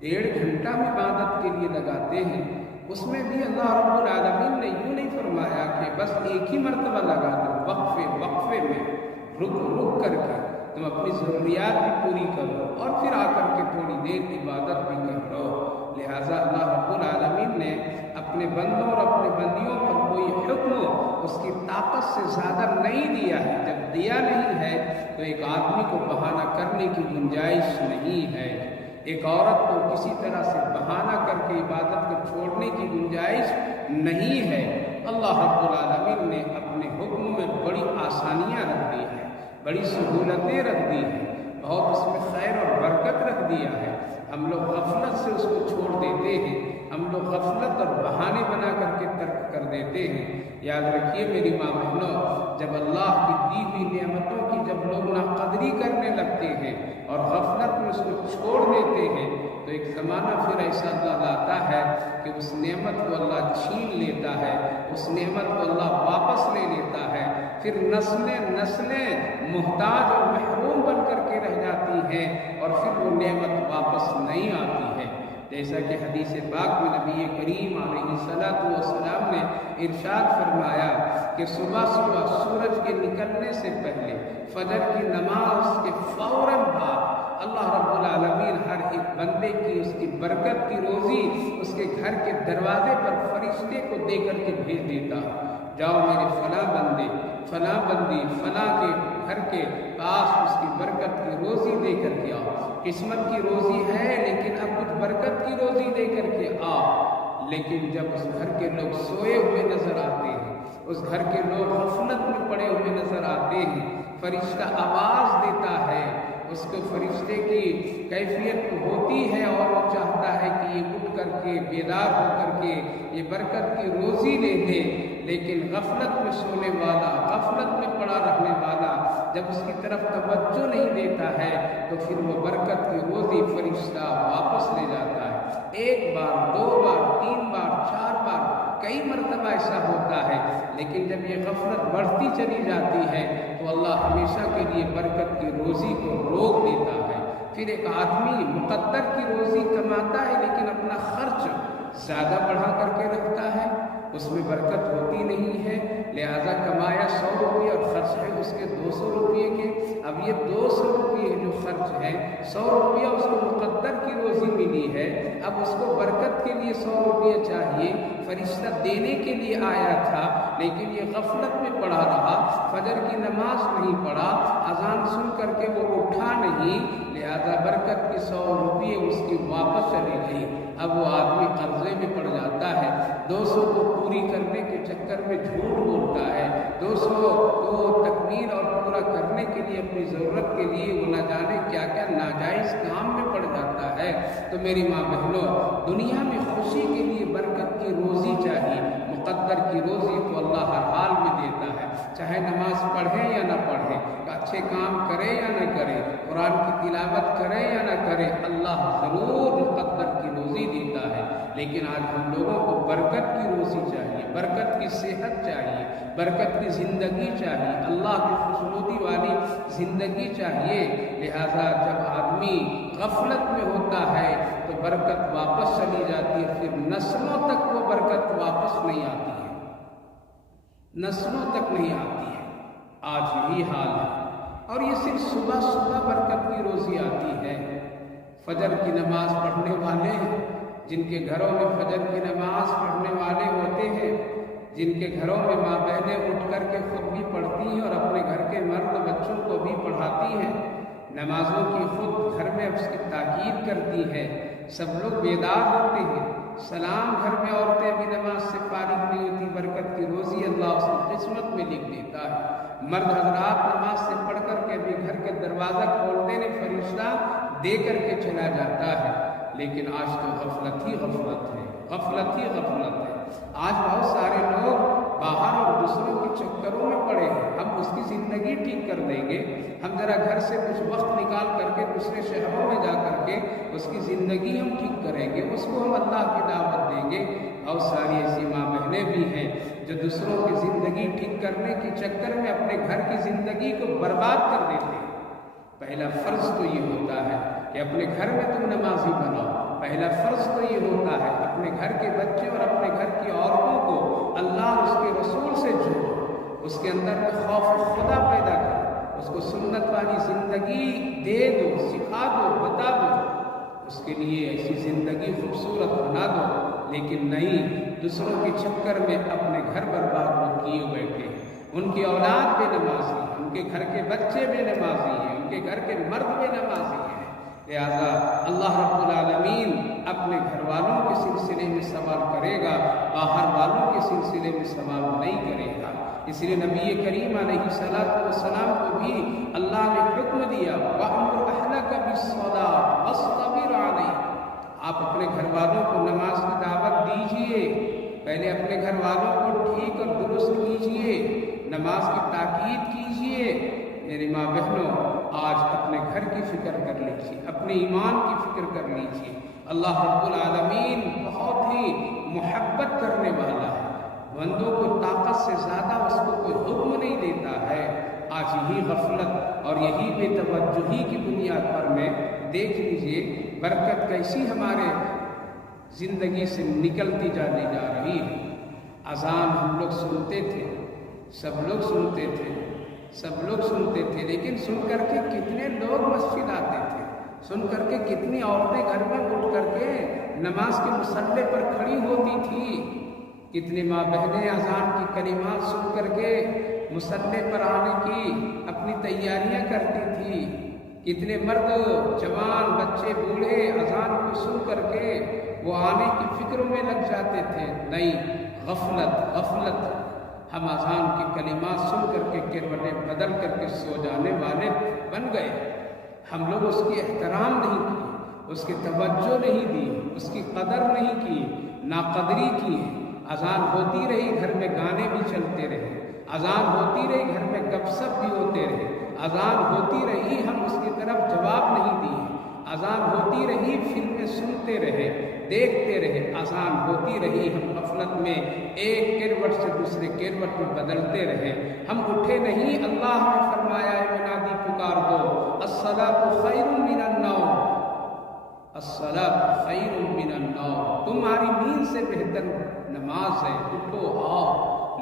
1.5 گھنٹہ ہم عبادت کے لیے لگاتے ہیں۔ اس میں بھی اللہ رب العالمین نے یوں نہیں فرمایا کہ بس ایک ہی مرتبہ لگا دو، وقفے وقفے میں رک رک کر کے تم اپنی ضروریات بھی پوری کرو اور پھر آ کر کے تھوڑی دیر عبادت بھی کر لو۔ لہٰذا اللہ رب العالمین نے اپنے بندوں اور اپنے بندیوں پر کوئی حکم اس کی طاقت سے زیادہ نہیں دیا ہے۔ جب دیا نہیں ہے تو ایک آدمی کو بہانہ کرنے کی گنجائش نہیں ہے، ایک عورت کو کسی طرح سے بہانہ کر کے عبادت کو چھوڑنے کی گنجائش نہیں ہے۔ اللہ رب العالمین نے اپنے حکم میں بڑی آسانیاں رکھ دی ہیں، بڑی سہولتیں رکھ دی ہیں، بہت اس میں خیر اور برکت رکھ دیا ہے۔ ہم لوگ غفلت سے اس کو چھوڑ دیتے ہیں، ہم لوگ غفلت اور بہانے بنا کر کے ترک کر دیتے ہیں۔ یاد رکھیے میری ماں بہنوں، جب اللہ کی دی ہوئی نعمتوں کی جب لوگ ناقدری کرنے لگتے ہیں اور غفلت میں اس کو چھوڑ دیتے ہیں تو ایک زمانہ پھر ایسا اللہ لاتا ہے کہ اس نعمت کو اللہ چھین لیتا ہے، اس نعمت کو اللہ واپس لے لیتا ہے، پھر نسلیں محتاج اور محروم بن کر کے رہ جاتی ہیں اور پھر وہ نعمت واپس نہیں آتی ہے۔ جیسا کہ حدیث پاک میں نبی کریم علیہ السلام نے ارشاد فرمایا کہ صبح صبح سورج کے نکلنے سے پہلے فجر کی نماز کے فوراً بعد اللہ رب العالمین ہر ایک بندے کی اس کی برکت کی روزی اس کے گھر کے دروازے پر فرشتے کو دے کر کے بھیج دیتا، جاؤ میرے فلاں بندے فلاں بندی فلاں کے گھر کے پاس اس کی برکت کی روزی دے کر کے آؤ۔ قسمت کی روزی ہے لیکن اب کچھ برکت کی روزی دے کر کے آؤ۔ لیکن جب اس گھر کے لوگ سوئے ہوئے نظر آتے ہیں، اس گھر کے لوگ غفلت میں پڑے ہوئے نظر آتے ہیں، فرشتہ آواز دیتا ہے، اس کو فرشتے کی کیفیت ہوتی ہے اور وہ چاہتا ہے کہ یہ اٹھ کر کے بیدار ہو کر کے یہ برکت کی روزی لے دے، لیکن غفلت میں سونے والا، غفلت میں پڑا رہنے والا جب اس کی طرف توجہ نہیں دیتا ہے تو پھر وہ برکت کی روزی فرشتہ واپس لے جاتا ہے۔ ایک بار، دو بار، تین بار، چار بار، کئی مرتبہ ایسا ہوتا ہے، لیکن جب یہ غفلت بڑھتی چلی جاتی ہے تو اللہ ہمیشہ کے لیے برکت کی روزی کو روک دیتا ہے۔ پھر ایک آدمی مقدر کی روزی کماتا ہے لیکن اپنا خرچ زیادہ بڑھا کر کے رکھتا ہے، اس میں برکت ہوتی نہیں ہے، لہذا کمایا 100 روپیہ اور خرچ ہے اس کے 200 روپیے کے۔ اب یہ 200 روپیے جو خرچ ہے، 100 روپیہ اس کو مقدر کی روزی ملی ہے، اب اس کو برکت کے لیے 100 روپیہ چاہیے، فرشتہ دینے کے لیے آیا تھا لیکن یہ غفلت میں پڑا رہا، فجر کی نماز نہیں پڑھا، اذان سن کر کے وہ اٹھا نہیں، لہذا برکت کی 100 روپیے اس کی واپس چلی گئی۔ اب وہ آدمی قرضے میں پڑ جاتا ہے، 200 کو پوری کرنے کے چکر میں جھوٹ بولتا ہے، 200 کو تکمیل اور پورا کرنے کے لیے اپنی ضرورت کے لیے وہ نہ جانے کیا کیا ناجائز کام میں پڑ جاتا ہے۔ تو میری ماں بہنوں، دنیا میں خوشی کے لیے برکت کی روزی چاہیے، مقدر کی روزی تو اللہ ہر حال میں دیتا ہے، چاہے نماز پڑھے یا نہ پڑھے، اچھے کام کرے یا نہ کرے، قرآن کی تلاوت کرے یا نہ کرے، اللہ ضرور مقدر کی روزی دیتا ہے۔ لیکن آج ہم لوگوں کو برکت کی روزی چاہیے، برکت کی صحت چاہیے، برکت کی زندگی چاہیے، اللہ کی خوشنودی والی زندگی چاہیے، لہذا جب آدمی غفلت میں ہوتا ہے تو برکت واپس چلی جاتی ہے، پھر نسلوں تک وہ برکت واپس نہیں آتی ہے، نسلوں تک نہیں آتی ہے۔ آج یہی حال ہے، اور یہ صرف صبح صبح برکت کی روزی آتی ہے۔ فجر کی نماز پڑھنے والے، جن کے گھروں میں فجر کی نماز پڑھنے والے ہوتے ہیں، جن کے گھروں میں ماں بہنیں اٹھ کر کے خود بھی پڑھتی ہیں اور اپنے گھر کے مرد بچوں کو بھی پڑھاتی ہیں، نمازوں کی خود گھر میں اس کی تاکید کرتی ہے، سب لوگ بیدار ہوتے ہیں، سلام گھر میں عورتیں بھی نماز سے فارغ نہیں ہوتی، برکت کی روزی اللہ اس کی قسمت میں لکھ دیتا ہے۔ مرد حضرات نماز سے پڑھ کر کے بھی گھر کے دروازہ کھولتے نے فرشتہ دے کر کے چلا جاتا ہے، لیکن آج تو غفلت ہی غفلت ہے، غفلت ہی غفلت ہے۔ آج بہت سارے لوگ باہر اور دوسروں کے چکروں میں پڑے ہیں، ہم اس کی زندگی ٹھیک کر دیں گے، ہم ذرا گھر سے کچھ وقت نکال کر کے دوسرے شہروں میں جا کر کے اس کی زندگی ہم ٹھیک کریں گے، اس کو ہم اللہ کی دعوت دیں گے۔ بہت ساری ایسی ماں بہنیں بھی ہیں جو دوسروں کی زندگی ٹھیک کرنے کے چکر میں اپنے گھر کی زندگی کو برباد کر دیتے ہیں۔ پہلا فرض تو یہ ہوتا ہے کہ اپنے گھر میں تم نمازی بناؤ، پہلا فرض تو یہ ہوتا ہے اپنے گھر کے بچے اور اپنے گھر کی عورتوں کو اللہ اور اس کے رسول سے جوڑو، اس کے اندر میں خوف خدا پیدا کرو، اس کو سنت والی زندگی دے دو، سکھا دو، بتا دو، اس کے لیے ایسی زندگی خوبصورت بنا دو۔ لیکن نہیں، دوسروں کے چکر میں اپنے گھر برباد کیے بیٹھے، ان کی اولاد بے نمازی ہے، ان کے گھر کے بچے بے نمازی ہیں، ان کے گھر کے مرد بے نمازی ہیں، لہذا اللہ رب العالمین اپنے گھر والوں کے سلسلے میں سوال کرے گا، باہر والوں کے سلسلے میں سوال نہیں کرے گا۔ اس لیے نبی کریم علیہ السلام کو بھی اللہ نے حکم دیا، وَأْمُرْ أَهْلَكَ بِالصَّلَاةِ وَاصْطَبِرْ عَلَيْهَا۔ آپ اپنے گھر والوں کو نماز کی دعوت دیجئے، پہلے اپنے گھر والوں کو ٹھیک اور درست کیجئے، نماز کی تاکید کیجئے۔ میری ماں بہنوں، آج اپنے گھر کی فکر کر لیجئے، اپنے ایمان کی فکر کر لیجئے۔ اللہ رب العالمین بہت ہی محبت کرنے والا ہے، بندوں کو طاقت سے زیادہ اس کو کوئی حکم نہیں دیتا ہے۔ آج یہی غفلت اور یہی بے توجہی کی بنیاد پر میں دیکھ لیجئے برکت کیسی ہمارے زندگی سے نکلتی جانے جا رہی ہے۔ اذان ہم لوگ سنتے تھے، سب لوگ سنتے تھے، لیکن سن کر کے کتنے لوگ مسجد آتے تھے، سن کر کے کتنی عورتیں گھر میں اٹھ کر کے نماز کے مصلی پر کھڑی ہوتی تھی، کتنی ماں بہنیں اذان کی کلمات سن کر کے مصلی پر آنے کی اپنی تیاریاں کرتی تھی، کتنے مرد جوان بچے بوڑھے اذان کو سن کر کے وہ آنے کی فکروں میں لگ جاتے تھے۔ نہیں، غفلت، ہم اذان کی کلمات سن کر کے کروٹیں بدل کر کے سو جانے والے بن گئے۔ ہم لوگ اس کی احترام نہیں کی، اس کی توجہ نہیں دی، اس کی قدر نہیں کی، ناقدری کی۔ اذان ہوتی رہی، گھر میں گانے بھی چلتے رہے، اذان ہوتی رہی، گھر میں گپ سپ بھی ہوتے رہے، اذان ہوتی رہی، ہم اس کی طرف جواب نہیں دیے، اذان ہوتی رہی، فلمیں سنتے رہے، دیکھتے رہے، اذان ہوتی رہی، ہم غفلت میں ایک کروٹ سے دوسرے کروٹ میں بدلتے رہے، ہم اٹھے نہیں۔ اللہ نے فرمایا ہے منادی پکار دو، الصلاۃ خیر من النوم، الصلاۃ خیر من النوم، تمہاری نیند سے بہتر نماز ہے، اٹھو آؤ۔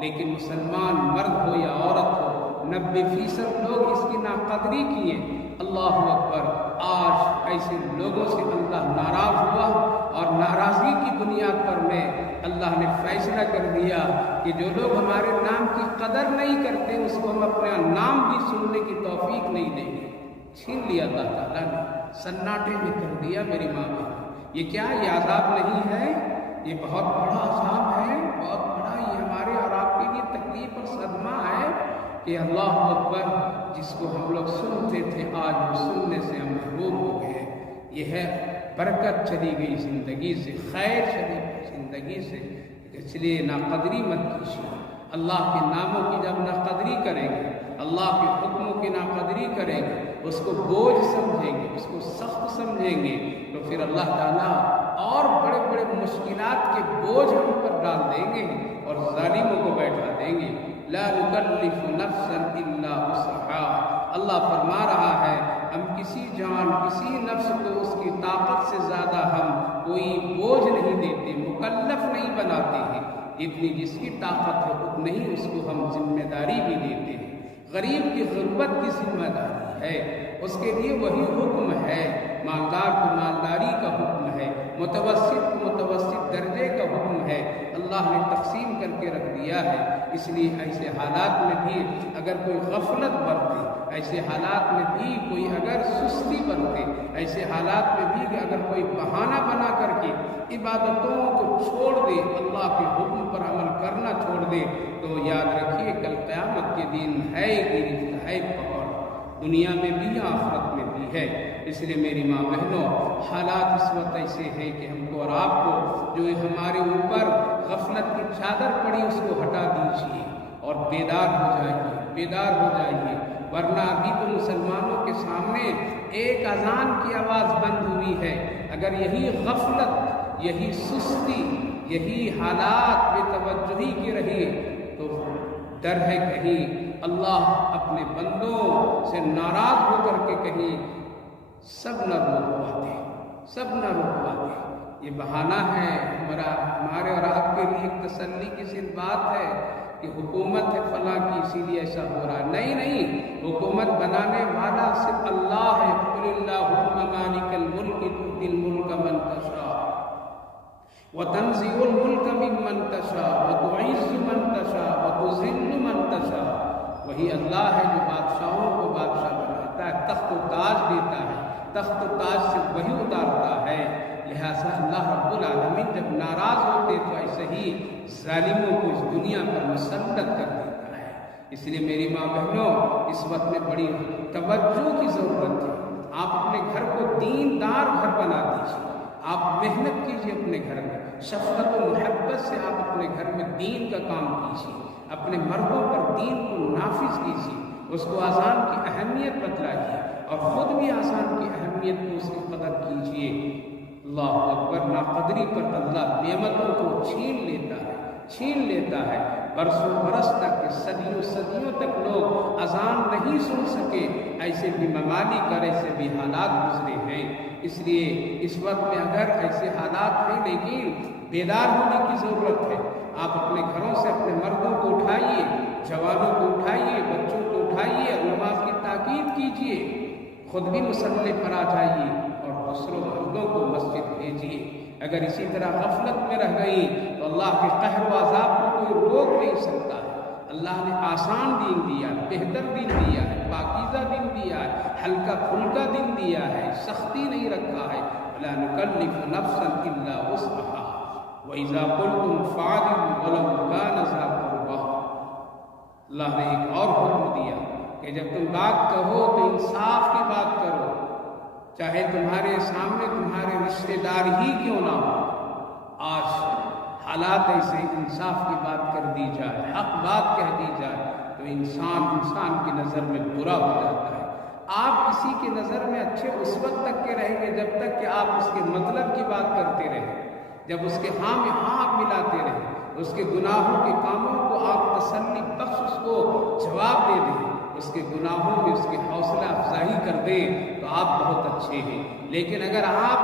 لیکن مسلمان مرد ہو یا عورت ہو، 90% لوگ اس کی ناقدری کیے۔ اللہ اکبر، آج ایسے لوگوں سے اللہ ناراض ہوا اور ناراضگی کی بنیاد پر میں اللہ نے فیصلہ کر دیا کہ جو لوگ ہمارے نام کی قدر نہیں کرتے اس کو ہم اپنا نام بھی سننے کی توفیق نہیں دیں گے۔ چھین لیا اللہ تعالیٰ نے، سناٹے میں کر دیا۔ میری ماں بہن، یہ کیا، یہ عذاب نہیں ہے، یہ بہت بڑا عذاب ہے، بہت بڑا، یہ ہمارے اور آپ کے لیے تکلیف اور صدمہ ہے کہ اللہ اکبر، جس کو ہم لوگ سنتے تھے آج وہ سننے سے ہم محروم ہو گئے۔ یہ ہے برکت چلی گئی زندگی سے، خیر چلی گئی زندگی سے۔ اس لیے ناقدری مت کیجیے۔ اللہ کے ناموں کی جب ناقدری کریں گے، اللہ کے حکموں کی ناقدری کریں گے، اس کو بوجھ سمجھیں گے، اس کو سخت سمجھیں گے، تو پھر اللہ تعالیٰ اور بڑے بڑے مشکلات کے بوجھ ہم پر ڈال دیں گے اور ظالموں کو بیٹھا دیں گے۔ لا نکلف نفسا الا وسعها، اللہ فرما رہا ہے ہم کسی جان، کسی نفس کو اس کی طاقت سے زیادہ ہم کوئی بوجھ نہیں دیتے، مکلف نہیں بناتے ہیں۔ اتنی جس کی طاقت ہے اتنی ہی اس کو ہم ذمہ داری بھی دیتے ہیں۔ غریب کی غربت کی ذمہ داری ہے، اس کے لیے وہی حکم ہے۔ مالدار کو مالداری کا حکم ہے، متوسط کو متوسط درجے کا حکم ہے، اللہ نے تقسیم کر کے رکھ دیا ہے۔ اس لیے ایسے حالات میں بھی اگر کوئی غفلت برتے، ایسے حالات میں بھی کوئی اگر سستی برتے، ایسے حالات میں بھی کہ اگر کوئی بہانہ بنا کر کے عبادتوں کو چھوڑ دے، اللہ کے حکم پر عمل کرنا چھوڑ دے، تو یاد رکھیے کل قیامت کے دن ہے گرفت، ہے پکڑ، دنیا میں بھی آخرت میں بھی ہے۔ اس لیے میری ماں بہنوں، حالات اس وقت ایسے ہیں کہ ہم کو اور آپ کو جو ہمارے اوپر غفلت کی چادر پڑی اس کو ہٹا دیجیے اور بیدار ہو جائیے، بیدار ہو جائیے، ورنہ ابھی تو مسلمانوں کے سامنے ایک اذان کی آواز بند ہوئی ہے۔ اگر یہی غفلت، یہی سستی، یہی حالات بے توجہی کی رہی تو ڈر ہے کہیں اللہ اپنے بندوں سے ناراض ہو کر کے کہیں سب نہ روکوا دے۔ یہ بہانہ ہے ہمارے اور آپ کے لیے ایک تسلی کی صرف بات ہے کہ حکومت ہے فلاں کی اسی لیے ایسا ہو رہا ہے۔ نہیں، حکومت بنانے والا صرف اللہ ہے۔ قل اللہم مالک الملک تؤتی الملک من تشاء وتنزع الملک ممن تشاء وتعز من تشاء وتذل من تشاء۔ وہی اللہ ہے جو بادشاہوں کو بادشاہ بناتا ہے، تخت و تاج دیتا ہے، تخت و تاج سے وہی اتارتا ہے۔ لہٰذا اللہ رب العالمین جب ناراض ہوتے تو ایسے ہی ظالموں کو اس دنیا پر مسلط کر دیتا ہے۔ اس لیے میری ماں بہنوں، اس وقت میں بڑی توجہ کی ضرورت ہے۔ آپ اپنے گھر کو دیندار گھر بنا دیجیے، آپ محنت کیجیے اپنے گھر میں، شفقت و محبت سے آپ اپنے گھر میں دین کا کام کیجیے، اپنے مردوں پر دین کو نافذ کیجیے، اس کو اذان کی اہمیت بتلائیے اور خود بھی اذان کی اہمیت کو اس کی قدر کیجیے۔ اللہ اکبر، ناقدری پر اللہ نعمتوں کو چھین لیتا ہے۔ برسوں برس تک، صدیوں صدیوں تک لوگ اذان نہیں سن سکے، ایسے بھی ممالک اور ایسے بھی حالات گزرے ہیں۔ اس لیے اس وقت میں اگر ایسے حالات ہیں، لیکن بیدار ہونے کی ضرورت ہے۔ آپ اپنے گھروں سے اپنے مردوں کو اٹھائیے، جوانوں کو اٹھائیے، بچوں کو اٹھائیے اور نماز کی تاکید کیجیے، خود بھی مصلی پر آ جائیے اور دوسروں مردوں کو مسجد بھیجیے۔ اگر اسی طرح غفلت میں رہ گئی تو اللہ کے قہر و عذاب کو کوئی روک نہیں سکتا ہے۔ اللہ نے آسان دین دیا ہے، بہتر دین دیا ہے، پاکیزہ دین دیا ہے، ہلکا پھلکا دین دیا ہے، سختی نہیں رکھا ہے۔ وَلَا نُكَلِّفُ نَفْسًا إِلَّا وُسْعَهَا وَإِذَا قُلْتُمْ فَاعْدِلُوا وَلَوْ كَانَ ذَا قُرْبَىٰ۔ اللہ نے ایک اور حکم دیا کہ جب تم بات کہو تو انصاف کی بات کرو، چاہے تمہارے سامنے تمہارے رشتہ دار ہی کیوں نہ ہو۔ آج حالات ایسے، انصاف کی بات کر دی جائے، حق بات کہہ دی جائے تو انسان کی نظر میں برا ہو جاتا ہے۔ آپ کسی کی نظر میں اچھے اس وقت تک کے رہیں گے جب تک کہ آپ اس کے مطلب کی بات کرتے رہیں، جب اس کے ہاں میں ہاں آپ ملاتے رہیں، اس کے گناہوں کے کاموں کو آپ تسلی بخش اس کو جواب دے دیں، اس کے گناہوں میں اس کی حوصلہ افزائی کر دیں تو آپ بہت اچھے ہیں۔ لیکن اگر آپ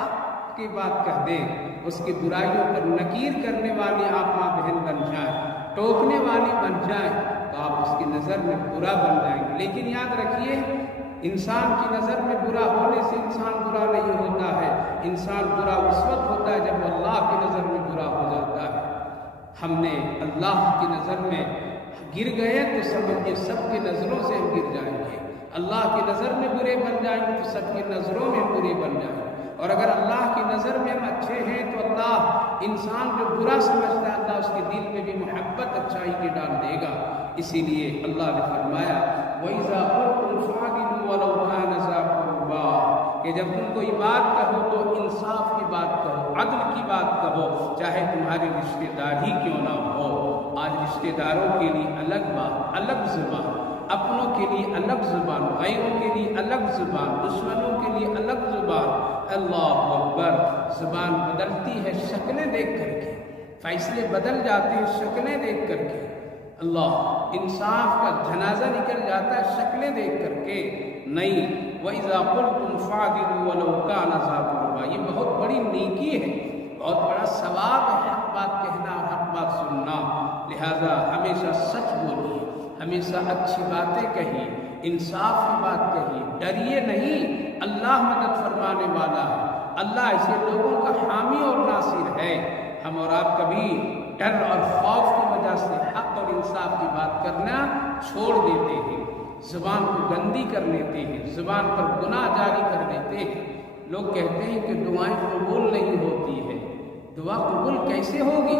حق کی بات کہہ دیں، اس کی برائیوں پر نکیر کرنے والی آپ ماں بہن بن جائیں، ٹوکنے والی بن جائیں تو آپ اس کی نظر میں برا بن جائیں گے۔ لیکن یاد رکھیے، انسان کی نظر میں برا ہونے سے انسان برا نہیں ہوتا ہے، انسان برا اس وقت ہوتا ہے جب وہ اللہ کی نظر میں برا ہو جاتا ہے۔ ہم نے اللہ کی نظر میں گر گئے تو سمجھیے سب کی نظروں سے ہم گر جائیں گے، اللہ کی نظر میں برے بن جائیں گے تو سب کی نظروں میں برے بن جائیں گے۔ اور اگر اللہ کی نظر میں ہم اچھے ہیں تو اللہ انسان جو برا سمجھتا ہے، اللہ اس کے دل میں بھی محبت اچھائی کی ڈال دے گا۔ اسی لیے اللہ نے فرمایا وَإِذَا قُلْتُمْ فَاعْدِلُوا وَلَوْ كَانَ ذَا قُرْبَىٰ، کہ جب تم کوئی بات کہو تو انصاف کی بات کہو، عدل کی بات کہو، چاہے تمہاری رشتہ دار ہی کیوں نہ ہو۔ آج رشتہ داروں کے لیے الگ بات، الگ زبان، اپنوں کے لیے الگ زبان، غیروں کے لیے الگ زبان، دشمنوں کے لیے الگ زبان۔ اللہ اکبر، زبان بدلتی ہے شکلیں دیکھ کر کے، فیصلے بدل جاتے ہیں شکلیں دیکھ کر کے۔ اللہ، انصاف کا جنازہ نکل جاتا ہے شکلیں دیکھ کر کے، نہیں۔ وَإِذَا قُلْتُمْ فَاعْدِلُوا وَلَوْ كَانَ ذَا قُرْبَىٰ، یہ بہت بڑی نیکی ہے، بہت بڑا ثواب ہے حق بات کہنا اور حق بات سننا۔ لہذا ہمیشہ سچ بولیے، ہمیشہ اچھی باتیں کہیے، انصاف کی بات کہیے، ڈریے نہیں۔ اللہ مدد فرمانے والا ہے، اللہ ایسے لوگوں کا حامی اور ناصر ہے۔ ہم اور آپ کبھی ڈر اور خوف کی وجہ سے حق اور انصاف کی بات کرنا چھوڑ دیتے ہیں، زبان کو گندی کر لیتے ہیں، زبان پر گناہ جاری کر دیتے ہیں۔ لوگ کہتے ہیں کہ دعائیں قبول نہیں ہوتی ہے۔ دعا قبول کیسے ہوگی؟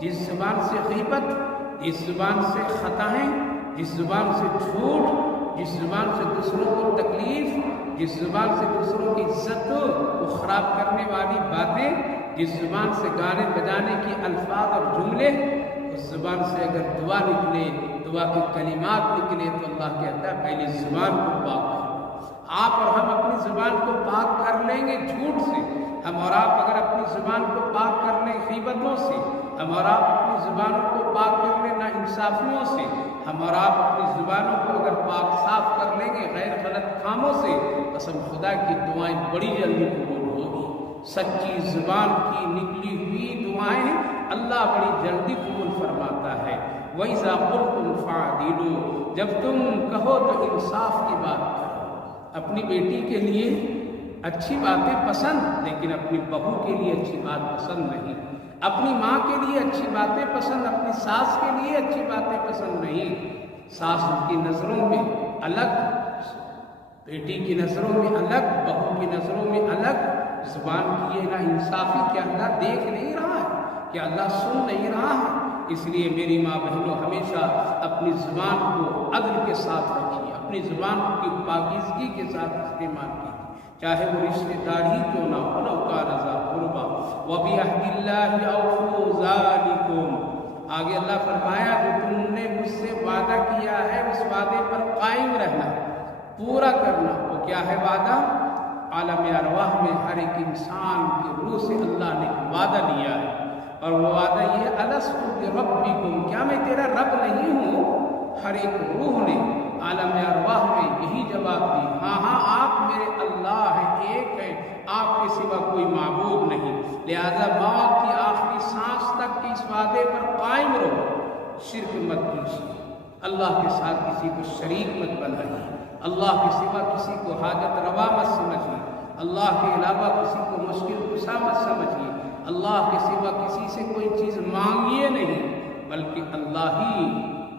جس زبان سے غیبت، جس زبان سے خطائیں، جس زبان سے جھوٹ، جس زبان سے دوسروں کو تکلیف، جس زبان سے دوسروں کی عزت کو خراب کرنے والی باتیں، جس زبان سے گانے بجانے کی الفاظ اور جملے، اس زبان سے اگر دعا نکلے، دعا کے کلمات نکلے تو اللہ کہتا ہے پہلے زبان کو پاک کرو۔ آپ اور ہم اپنی زبان کو پاک کر لیں گے جھوٹ سے، ہم اور آپ اگر اپنی زبان کو پاک کر لیں غیبتوں سے، ہم اور آپ اپنی زبانوں کو پاک کر لیں ناانصافیوں سے، ہم اور آپ اپنی زبانوں کو اگر پاک صاف کر لیں گے غیر غلط کاموں سے، قسم خدا کی دعائیں بڑی جلدی قبول ہوگی۔ سچی زبان کی نکلی ہوئی دعائیں اللہ بڑی جلدی قبول فرماتا ہے۔ وَإِذَا قُلْتُمْ فَاعْدِلُوا، جب تم کہو تو انصاف کی بات کرو۔ اپنی بیٹی کے لیے اچھی باتیں پسند، لیکن اپنی بہو کے لیے اچھی بات پسند نہیں۔ اپنی ماں کے لیے اچھی باتیں پسند، اپنی ساس کے لیے اچھی باتیں پسند نہیں۔ ساس کی نظروں میں الگ، بیٹی کی نظروں میں الگ، بہو کی نظروں میں الگ، زبان کی یہ نا انصافی کیا اللہ دیکھ نہیں رہا ہے، کیا اللہ سن نہیں رہا ہے؟ اس لیے میری ماں بہنوں ہمیشہ اپنی زبان کو عدل کے ساتھ رکھیے، اپنی زبان کی پاکیزگی کے ساتھ استعمال کیجیے، چاہے وہ رشتے دار ہی کیوں نہ ہو، لو کان ذا قربیٰ وَبِعَهْدِ اللَّهِ أَوْفُوا ذَلِكُمْ۔ آگے اللہ فرمایا جو تم نے مجھ سے وعدہ کیا ہے اس وعدے پر قائم رہنا، پورا کرنا۔ وہ کیا ہے وعدہ؟ عالم ارواح میں ہر ایک انسان کی روح سے اللہ نے وعدہ لیا ہے، اور وہ وعدہ یہ الستُ بربکم، کیا میں تیرا رب نہیں ہوں؟ ہر ایک روح نے عالم ارواح میں یہی جواب دی، ہاں ہاں آپ میرے اللہ ہیں، ایک ہے، آپ کے سوا کوئی معبود نہیں۔ لہذا موت کی آخری سانس تک اس وعدے پر قائم رہو، شرک مت کیجیے، اللہ کے ساتھ کسی کو شریک مت بنائیے، اللہ کے سوا کسی کو حاجت روا مت سمجھیے، اللہ کے علاوہ کسی کو مشکل کشا مت سمجھیے، اللہ کے سوا کسی سے کوئی چیز مانگیے نہیں، بلکہ اللہ ہی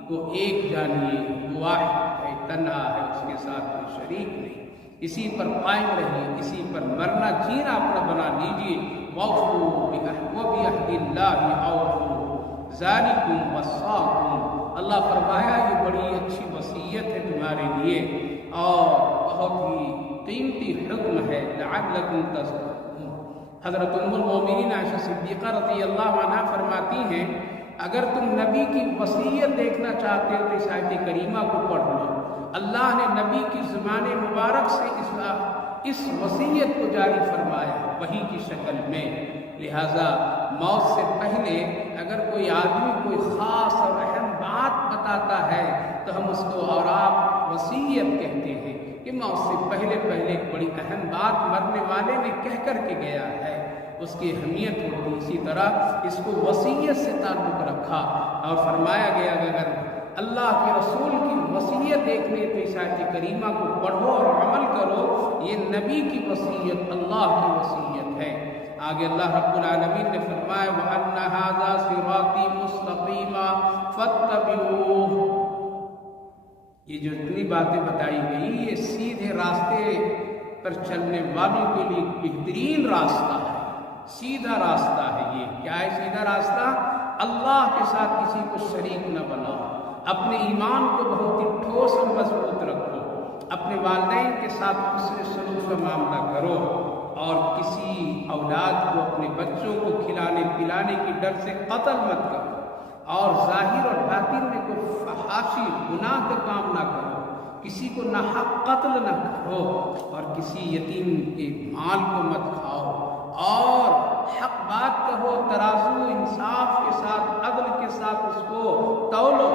کو ایک جانیے، واحد ہے، تنہا ہے، اس کے ساتھ کوئی شریک نہیں۔ اسی پر قائم رہیے، اسی پر مرنا جینا اپنا بنا لیجیے۔ وَأَوْفُوا بِعَهْدِ اللَّهِ أَوْفُوا ذَلِكُمْ وَصَّاكُمْ۔ اللہ فرمایا یہ بڑی اچھی وصیت ہے تمہارے لیے اور بہت ہی قیمتی حکم ہے، لَعَلَّكُمْ تَذَكَّرُونَ۔ حضرت ام المومنین عائشہ صدیقہ رضی اللہ عنہا فرماتی ہیں اگر تم نبی کی وصیت دیکھنا چاہتے ہو تو اس آیت کریمہ کو پڑھ لو۔ اللہ نے نبی کی زبان مبارک سے اس وصیت کو جاری فرمایا وحی کی شکل میں، لہٰذا موت سے پہلے اگر کوئی آدمی کوئی خاص اور اہم بات بتاتا ہے تو ہم اس کو اور آپ وصیت کہتے ہیں کہ موت سے پہلے ایک بڑی اہم بات مرنے والے نے کہہ کر کے گیا ہے، اس کی اہمیت ہوتی۔ اسی طرح اس کو وصیت سے تعلق رکھا اور فرمایا گیا کہ اگر اللہ کے رسول کی وصیت دیکھنے تو اس آیت کریمہ کو پڑھو اور عمل کرو، یہ نبی کی وصیت اللہ کی وصیت ہے۔ آگے اللہ رب العالمین نے فرمایا وَأَنَّ هَذَا صِرَاطِي مُسْتَقِيمًا فَاتَّبِعُوهُ۔ یہ جو اتنی باتیں بتائی گئی یہ سیدھے راستے پر چلنے والوں کے لیے بہترین راستہ ہے، سیدھا راستہ ہے۔ یہ کیا ہے سیدھا راستہ؟ اللہ کے ساتھ کسی کو شریک نہ بناؤ، اپنے ایمان کو بہت ہی ٹھوس اور مضبوط رکھو، اپنے والدین کے ساتھ حسن سلوک کا معاملہ کرو، اور کسی اولاد کو اپنے بچوں کو کھلانے پلانے کی ڈر سے قتل مت کرو، اور ظاہر اور باطن میں کوئی فحاشی گناہ کا کام نہ کرو، کسی کو ناحق قتل نہ کرو، اور کسی یتیم کے مال کو مت کھاؤ، اور حق بات کہو، ترازو انصاف کے ساتھ عدل کے ساتھ اس کو تولو۔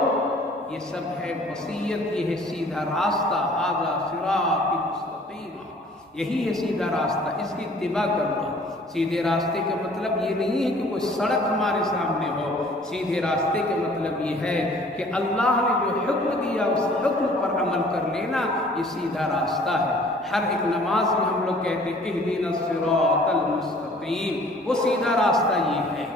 یہ سب ہے وصیت، یہ ہے سیدھا راستہ، ھذا صراط مستقیم، یہی ہے سیدھا راستہ، اس کی اتباع کر لو۔ سیدھے راستے کا مطلب یہ نہیں ہے کہ کوئی سڑک ہمارے سامنے ہو، سیدھے راستے کا مطلب یہ ہے کہ اللہ نے جو حکم دیا اس حکم پر عمل کر لینا، یہ سیدھا راستہ ہے۔ ہر ایک نماز میں ہم لوگ کہتے ہیں اہدنا الصراط المستقیم، وہ سیدھا راستہ یہ ہے،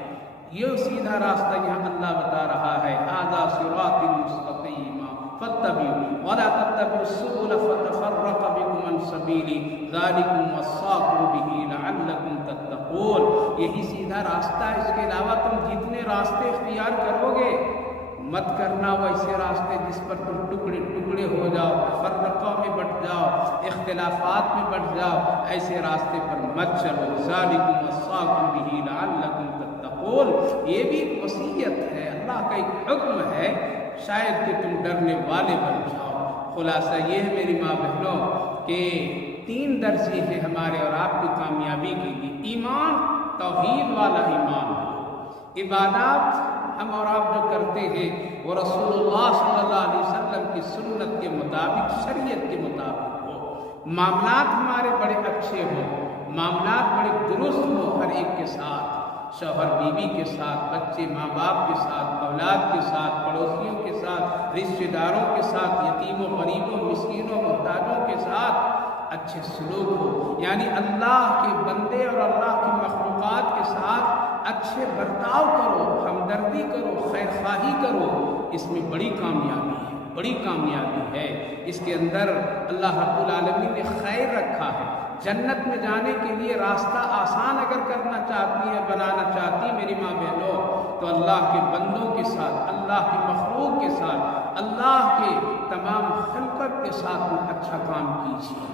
یہ سیدھا راستہ یہاں اللہ بتا رہا ہے ھذا صراط مستقیم فاتبعوا ولا تتبعوا السبل فتفرق بكم عن سبيله ذلكم وصاكم به لعلكم تتقون۔ یہی سیدھا راستہ ہے، اس کے علاوہ تم جتنے راستے اختیار کرو گے مت کرنا ویسے راستے جس پر تم ٹکڑے ٹکڑے ہو جاؤ، تفرقوں میں بٹ جاؤ، اختلافات میں بٹ جاؤ، ایسے راستے پر مت چلو۔ ذالکم وصاکم بہ لعلکم تتقون، یہ بھی ایک وصیت ہے، اللہ کا ایک حکم ہے، شاید کہ تم ڈرنے والے بن جاؤ۔ خلاصہ یہ ہے میری ماں بہنوں کہ 3 درس یہ ہے ہمارے اور آپ کی کامیابی کے لیے۔ ایمان، توحید والا ایمان ہو، عبادات ہم اور آپ جو کرتے ہیں وہ رسول اللہ صلی اللہ علیہ وسلم کی سنت کے مطابق، شریعت کے مطابق ہو، معاملات ہمارے بڑے اچھے ہوں، معاملات بڑے درست ہوں، ہر ایک کے ساتھ، شوہر بیوی کے ساتھ، بچے ماں باپ کے ساتھ، اولاد کے ساتھ، پڑوسیوں کے ساتھ، رشتہ داروں کے ساتھ، یتیموں غریبوں مسکینوں محتاجوں کے ساتھ اچھے سلوک ہو، یعنی اللہ کے بندے اور اللہ کی مخلوقات کے ساتھ اچھے برتاؤ کرو، ہمدردی کرو، خیر خواہی کرو، اس میں بڑی کامیابی ہے۔ بڑی کامیابی ہے، اس کے اندر اللہ رب العالمین نے خیر رکھا ہے۔ جنت میں جانے کے لیے راستہ آسان اگر کرنا چاہتی ہے، بنانا چاہتی ہے میری ماں بہنوں، تو اللہ کے بندوں کے ساتھ، اللہ کی مخلوق کے ساتھ، اللہ کے تمام خلقت کے ساتھ اچھا کام کیجیے،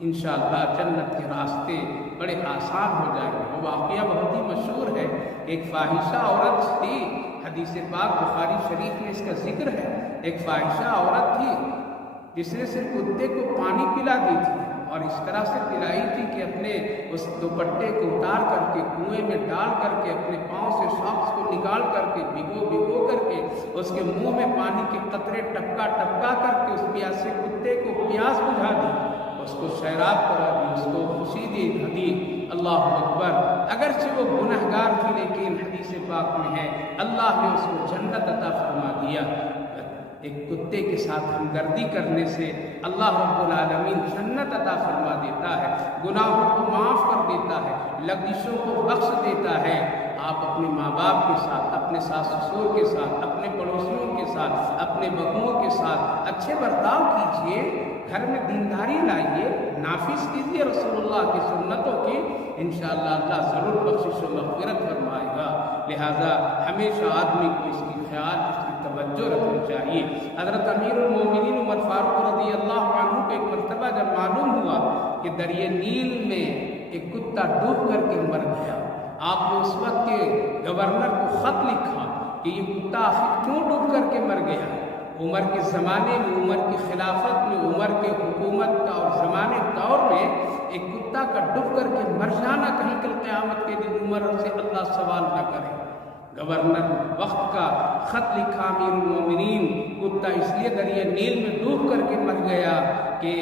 انشاءاللہ جنت کے راستے بڑے آسان ہو جائیں گے۔ وہ واقعہ بہت ہی مشہور ہے، ایک فاحشہ عورت تھی، حدیث پاک بخاری شریف میں اس کا ذکر ہے۔ ایک فاحشہ عورت تھی جس نے صرف کتے کو پانی پلا دی تھی، اور اس طرح سے پلائی تھی کہ اپنے اس دوپٹے کو اتار کر کے کنویں میں ڈال کر کے اپنے پاؤں سے ساکس کو نکال کر کے بھگو کر کے اس کے منہ میں پانی کے قطرے ٹپکا کر کے اس پیاسے کتے کو پیاس بجھا دی، اس کو سیراب کرا دی، اس کو خوشی دی۔ اللہ اکبر! اگرچہ وہ گنہگار تھی لیکن حدیث پاک میں ہے اللہ نے اس کو جنت عطا فرما دیا۔ ایک کتے کے ساتھ ہمدردی کرنے سے اللہ رب العالمین جنت عطا فرما دیتا ہے، گناہوں کو معاف کر دیتا ہے، لغزشوں کو بخش دیتا ہے۔ آپ اپنے ماں باپ کے ساتھ، اپنے ساس سسر کے ساتھ، اپنے پڑوسیوں کے ساتھ، اپنے بہوؤں کے ساتھ اچھے برتاؤ کیجئے، گھر میں دینداری لائیے، نافذ کیجئے رسول اللہ کی سنتوں کی، انشاءاللہ اللہ ضرور بخشش و مغفرت فرمائے گا۔ لہذا ہمیشہ آدمی کو اس کی خیال، اس کی توجہ رکھنی چاہیے۔ حضرت امیر المومنین عمر فاروق رضی اللہ عنہ کو ایک مرتبہ جب معلوم ہوا کہ دریائے نیل میں ایک کتا ڈوب کر کے مر گیا، آپ نے اس وقت کے گورنر کو خط لکھا کہ یہ کتا آخر کیوں ڈوب کر کے مر گیا۔ عمر کے زمانے میں، عمر کی خلافت میں، عمر کے حکومت کا اور زمانے دور میں ایک کتا کا ڈوب کر کے مر جانا، کہیں کل قیامت کے دن عمر سے اللہ سوال نہ کرے۔ گورنر وقت کا خط لکھا، امیر المومنین کتا اس لیے دریا نیل میں ڈوب کر کے مر گیا کہ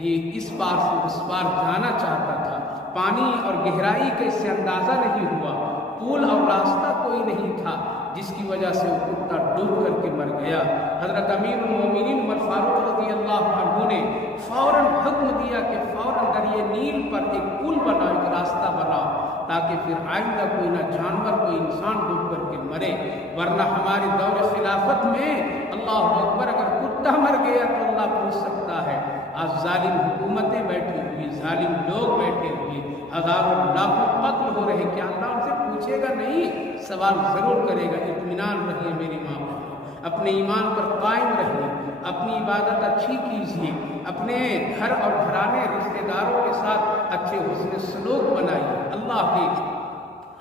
یہ اس پار سے اس پار جانا چاہتا تھا، پانی اور گہرائی کا اس سے اندازہ نہیں ہوا، پول اور راستہ کوئی نہیں تھا، جس کی وجہ سے وہ کتا ڈوب کر کے مر گیا۔ حضرت امیر المومنین عمر فاروق رضی اللہ عنہ نے فوراً حکم دیا کہ فوراً دریا نیل پر ایک پل بناؤ، ایک راستہ بناؤ، تاکہ پھر آئندہ کوئی نہ جانور کوئی انسان ڈوب کر کے مرے، ورنہ ہمارے دور خلافت میں اللہ اکبر اگر کتا مر گیا تو اللہ پوچھ سکتا ہے۔ آج ظالم حکومتیں بیٹھی ہوئی، ظالم لوگ بیٹھے ہوئے، ہزاروں لاکھوں قتل ہو رہے، کیا اللہ ان سے پوچھے گا؟ نہیں، سوال ضرور کرے گا۔ اطمینان رہیے میری ماں بہنوں، اپنے ایمان پر قائم رہیے، اپنی عبادت اچھی کیجیے، اپنے گھر اور گھرانے رشتہ داروں کے ساتھ اچھے حسن سلوک بنائیے، اللہ کے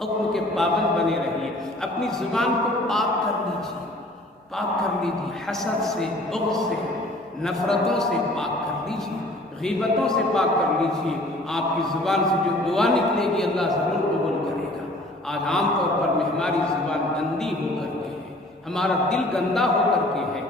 حکم کے پابند بنے رہیے، اپنی زبان کو پاک کر لیجیے، پاک کر لیجیے، حسد سے، بغض سے، نفرتوں سے پاک کر لیجیے، غیبتوں سے پاک کر لیجیے۔ آپ کی زبان سے جو دعا نکلے گی اللہ ضرور قبول کرے گا۔ آج عام طور پر میں ہماری زبان گندی ہو کر کے ہے، ہمارا دل گندا ہو کر کے ہے،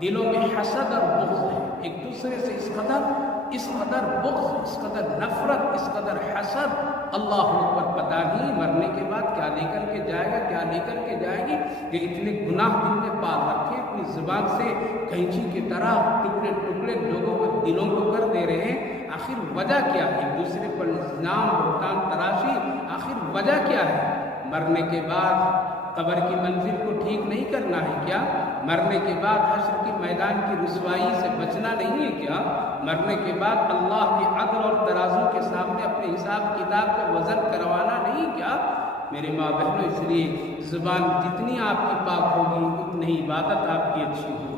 دلوں میں حسد اور بغض ہے، ایک دوسرے سے اس قدر بغض، اس قدر نفرت، اس قدر حسد، اللہ اکبر! پتہ نہیں مرنے کے بعد کیا لے کر کے جائے گا، کیا لے کر کے جائے گی، کہ اتنے گناہ دل میں پال رکھے، اپنی زبان سے کینچی کی طرح ٹکڑے ٹکڑے لوگوں کے دلوں کو کر دے رہے ہیں۔ آخر وجہ کیا ہے؟ ایک دوسرے پر الزام، بہتان تراشی، آخر وجہ کیا ہے؟ مرنے کے بعد قبر کی منزل کو ٹھیک نہیں کرنا ہے کیا؟ مرنے کے بعد حشر کے میدان کی رسوائی سے بچنا نہیں ہے کیا؟ مرنے کے بعد اللہ کے عدل اور ترازو کے سامنے اپنے حساب کتاب کا وزن کروانا نہیں کیا؟ میرے ماں بہنوں، اس لیے زبان جتنی آپ کی پاک ہوگی اتنی ہی عبادت آپ کی اچھی ہوگی،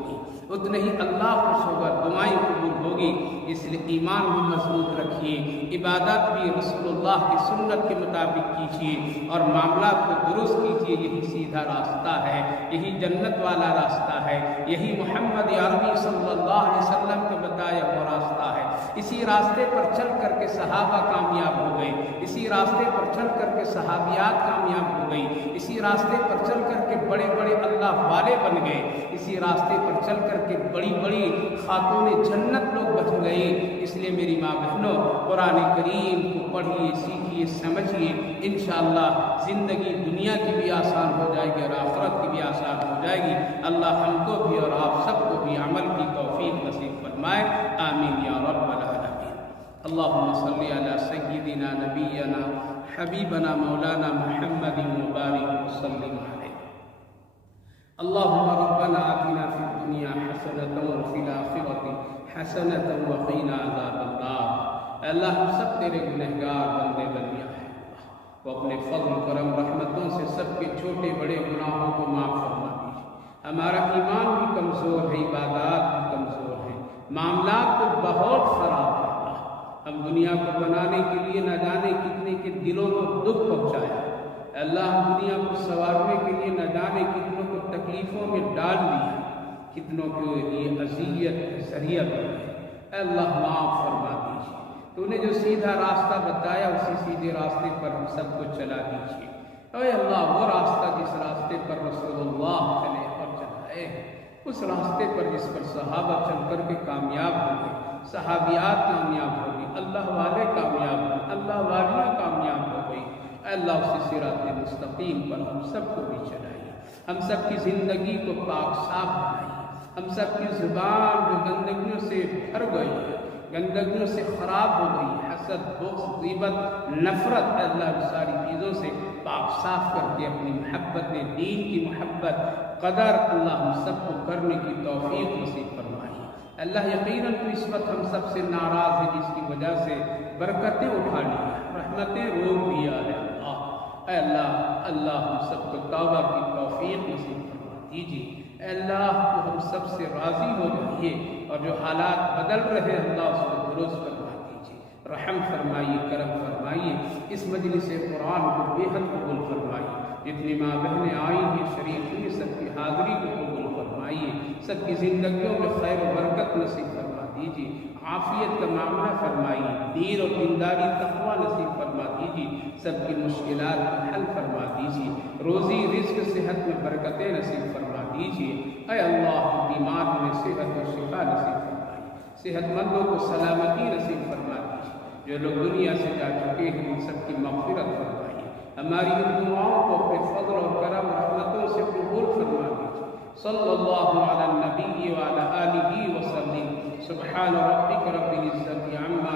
اتنے ہی اللہ خوش ہوگا، دعائیں قبول ہوگی۔ اس لیے ایمان بھی مضبوط رکھیے، عبادت بھی رسول اللہ کی سنت کے مطابق کیجیے، اور معاملات کو درست کیجیے۔ یہی سیدھا راستہ ہے، یہی جنت والا راستہ ہے، یہی محمد عربی صلی اللہ علیہ وسلم کے بتایا ہوا راستہ ہے۔ اسی راستے پر چل کر کے صحابہ کامیاب ہو گئے، اسی راستے پر چل کر کے صحابیات کامیاب ہو گئی، اسی راستے پر چل کر کے بڑے بڑے اللہ والے بن گئے، اسی راستے پر چل کر کے بڑی بڑی خاتون جنت لوگ بچ گئے۔ اس لیے میری ماں بہنوں، قرآن کریم کو پڑھیے، سیکھیے، سمجھیے، انشاءاللہ زندگی دنیا کی بھی آسان ہو جائے گی اور آخرت کی بھی آسان ہو جائے گی۔ اللہ ہم کو بھی اور آپ سب کو بھی عمل کی توفیق نصیب فرمائے، آمین یا رب العالمین۔ اللہم صلی علی سیدنا نبینا حبیبنا مولانا محمد مبارک وسلم علیہ۔ اللہم ربنا آتنا فی الدنیا الدنیا حسنۃ وفی الآخرۃ حسنۃ وقنا عذاب النار۔ اے اللہ ہم سب تیرے گنہگار بندے بندیاں ہیں، وہ اپنے فضل کرم رحمتوں سے سب کے چھوٹے بڑے گناہوں کو معاف فرما دیجیے۔ ہمارا ایمان بھی کمزور ہے، عبادات بھی کمزور ہیں، معاملات تو بہت خراب ہے۔ ہم دنیا کو بنانے کے لیے نہ جانے کتنے کے دلوں کو دکھ پہنچایا، اے اللہ ہم دنیا کو سنوارنے کے لیے نہ جانے کتنوں کو تکلیفوں میں ڈال دیا، کتنوں کے لیے اذیت ذریعہ بن گئے۔ اے اللہ معاف فرما دیجیے، تو نے جو سیدھا راستہ بتایا اسی سیدھے راستے پر ہم سب کو چلا دیجیے۔ اے اللہ وہ راستہ جس راستے پر رسول اللہ چلے اور چلائے، اس راستے پر جس پر صحابہ چل کر کے کامیاب ہو گئے، صحابیات کامیاب ہو گئی، اللہ والے کامیاب ہوئے، اللہ والیاں کامیاب ہو گئی۔ اے اللہ اسی صراط مستقیم پر ہم سب کو بھی چلائیے، ہم سب کی زندگی کو پاک صاف بنائیے، ہم سب کی زبان جو گندگیوں سے بھر گئی ہے، گندگیوں سے خراب ہو گئی، حسد، بغض، غیبت، نفرت، اے اللہ ان ساری چیزوں سے پاک صاف کر کے اپنی محبت دین کی محبت قدر اللہ ہم سب کو کرنے کی توفیق نصیب فرمائیے۔ اللہ یقیناً تو اس وقت ہم سب سے ناراض ہے، جس کی وجہ سے برکتیں اٹھا لی ہیں، رحمتیں روک دیا ہے۔ اے اللہ ہم سب کو توبہ کی توفیق نصیب فرما دیجیے۔ اے اللہ تو ہم سب سے راضی ہو جائیے، اور جو حالات بدل رہے اللہ اس کو درست فرما دیجیے، رحم فرمائیے، کرم فرمائیے، اس مجلس قرآن کو بے حد قبول فرمائیے۔ جتنی ماں بہنیں آئی ہیں شریف ہوئی، سب کی حاضری کو قبول فرمائیے، سب کی زندگیوں میں خیر و برکت نصیب فرما دیجیے، عافیت کا معاملہ فرمائیے، دین اور دینداری تقویٰ نصیب فرما دیجیے، سب کی مشکلات کا حل فرما دیجیے، روزی رزق صحت میں برکتیں نصیب فرما دیجیے۔ اے اللہ بیمار میں صحت و شفا نصیب فرمائیے، صحت مندوں کو سلامتی نصیب فرما دیجیے، جو لوگ دنیا سے جا چکے ہیں ان سب کی مغفرت فرمائیے، ہماری ان دعاؤں کو اپنے فضل اور کرم رحمتوں سے قبول فرما دیجیے۔ صلی اللہ علی النبی وعلی آلہ وسلم۔ سبحان ربک رب العزت عما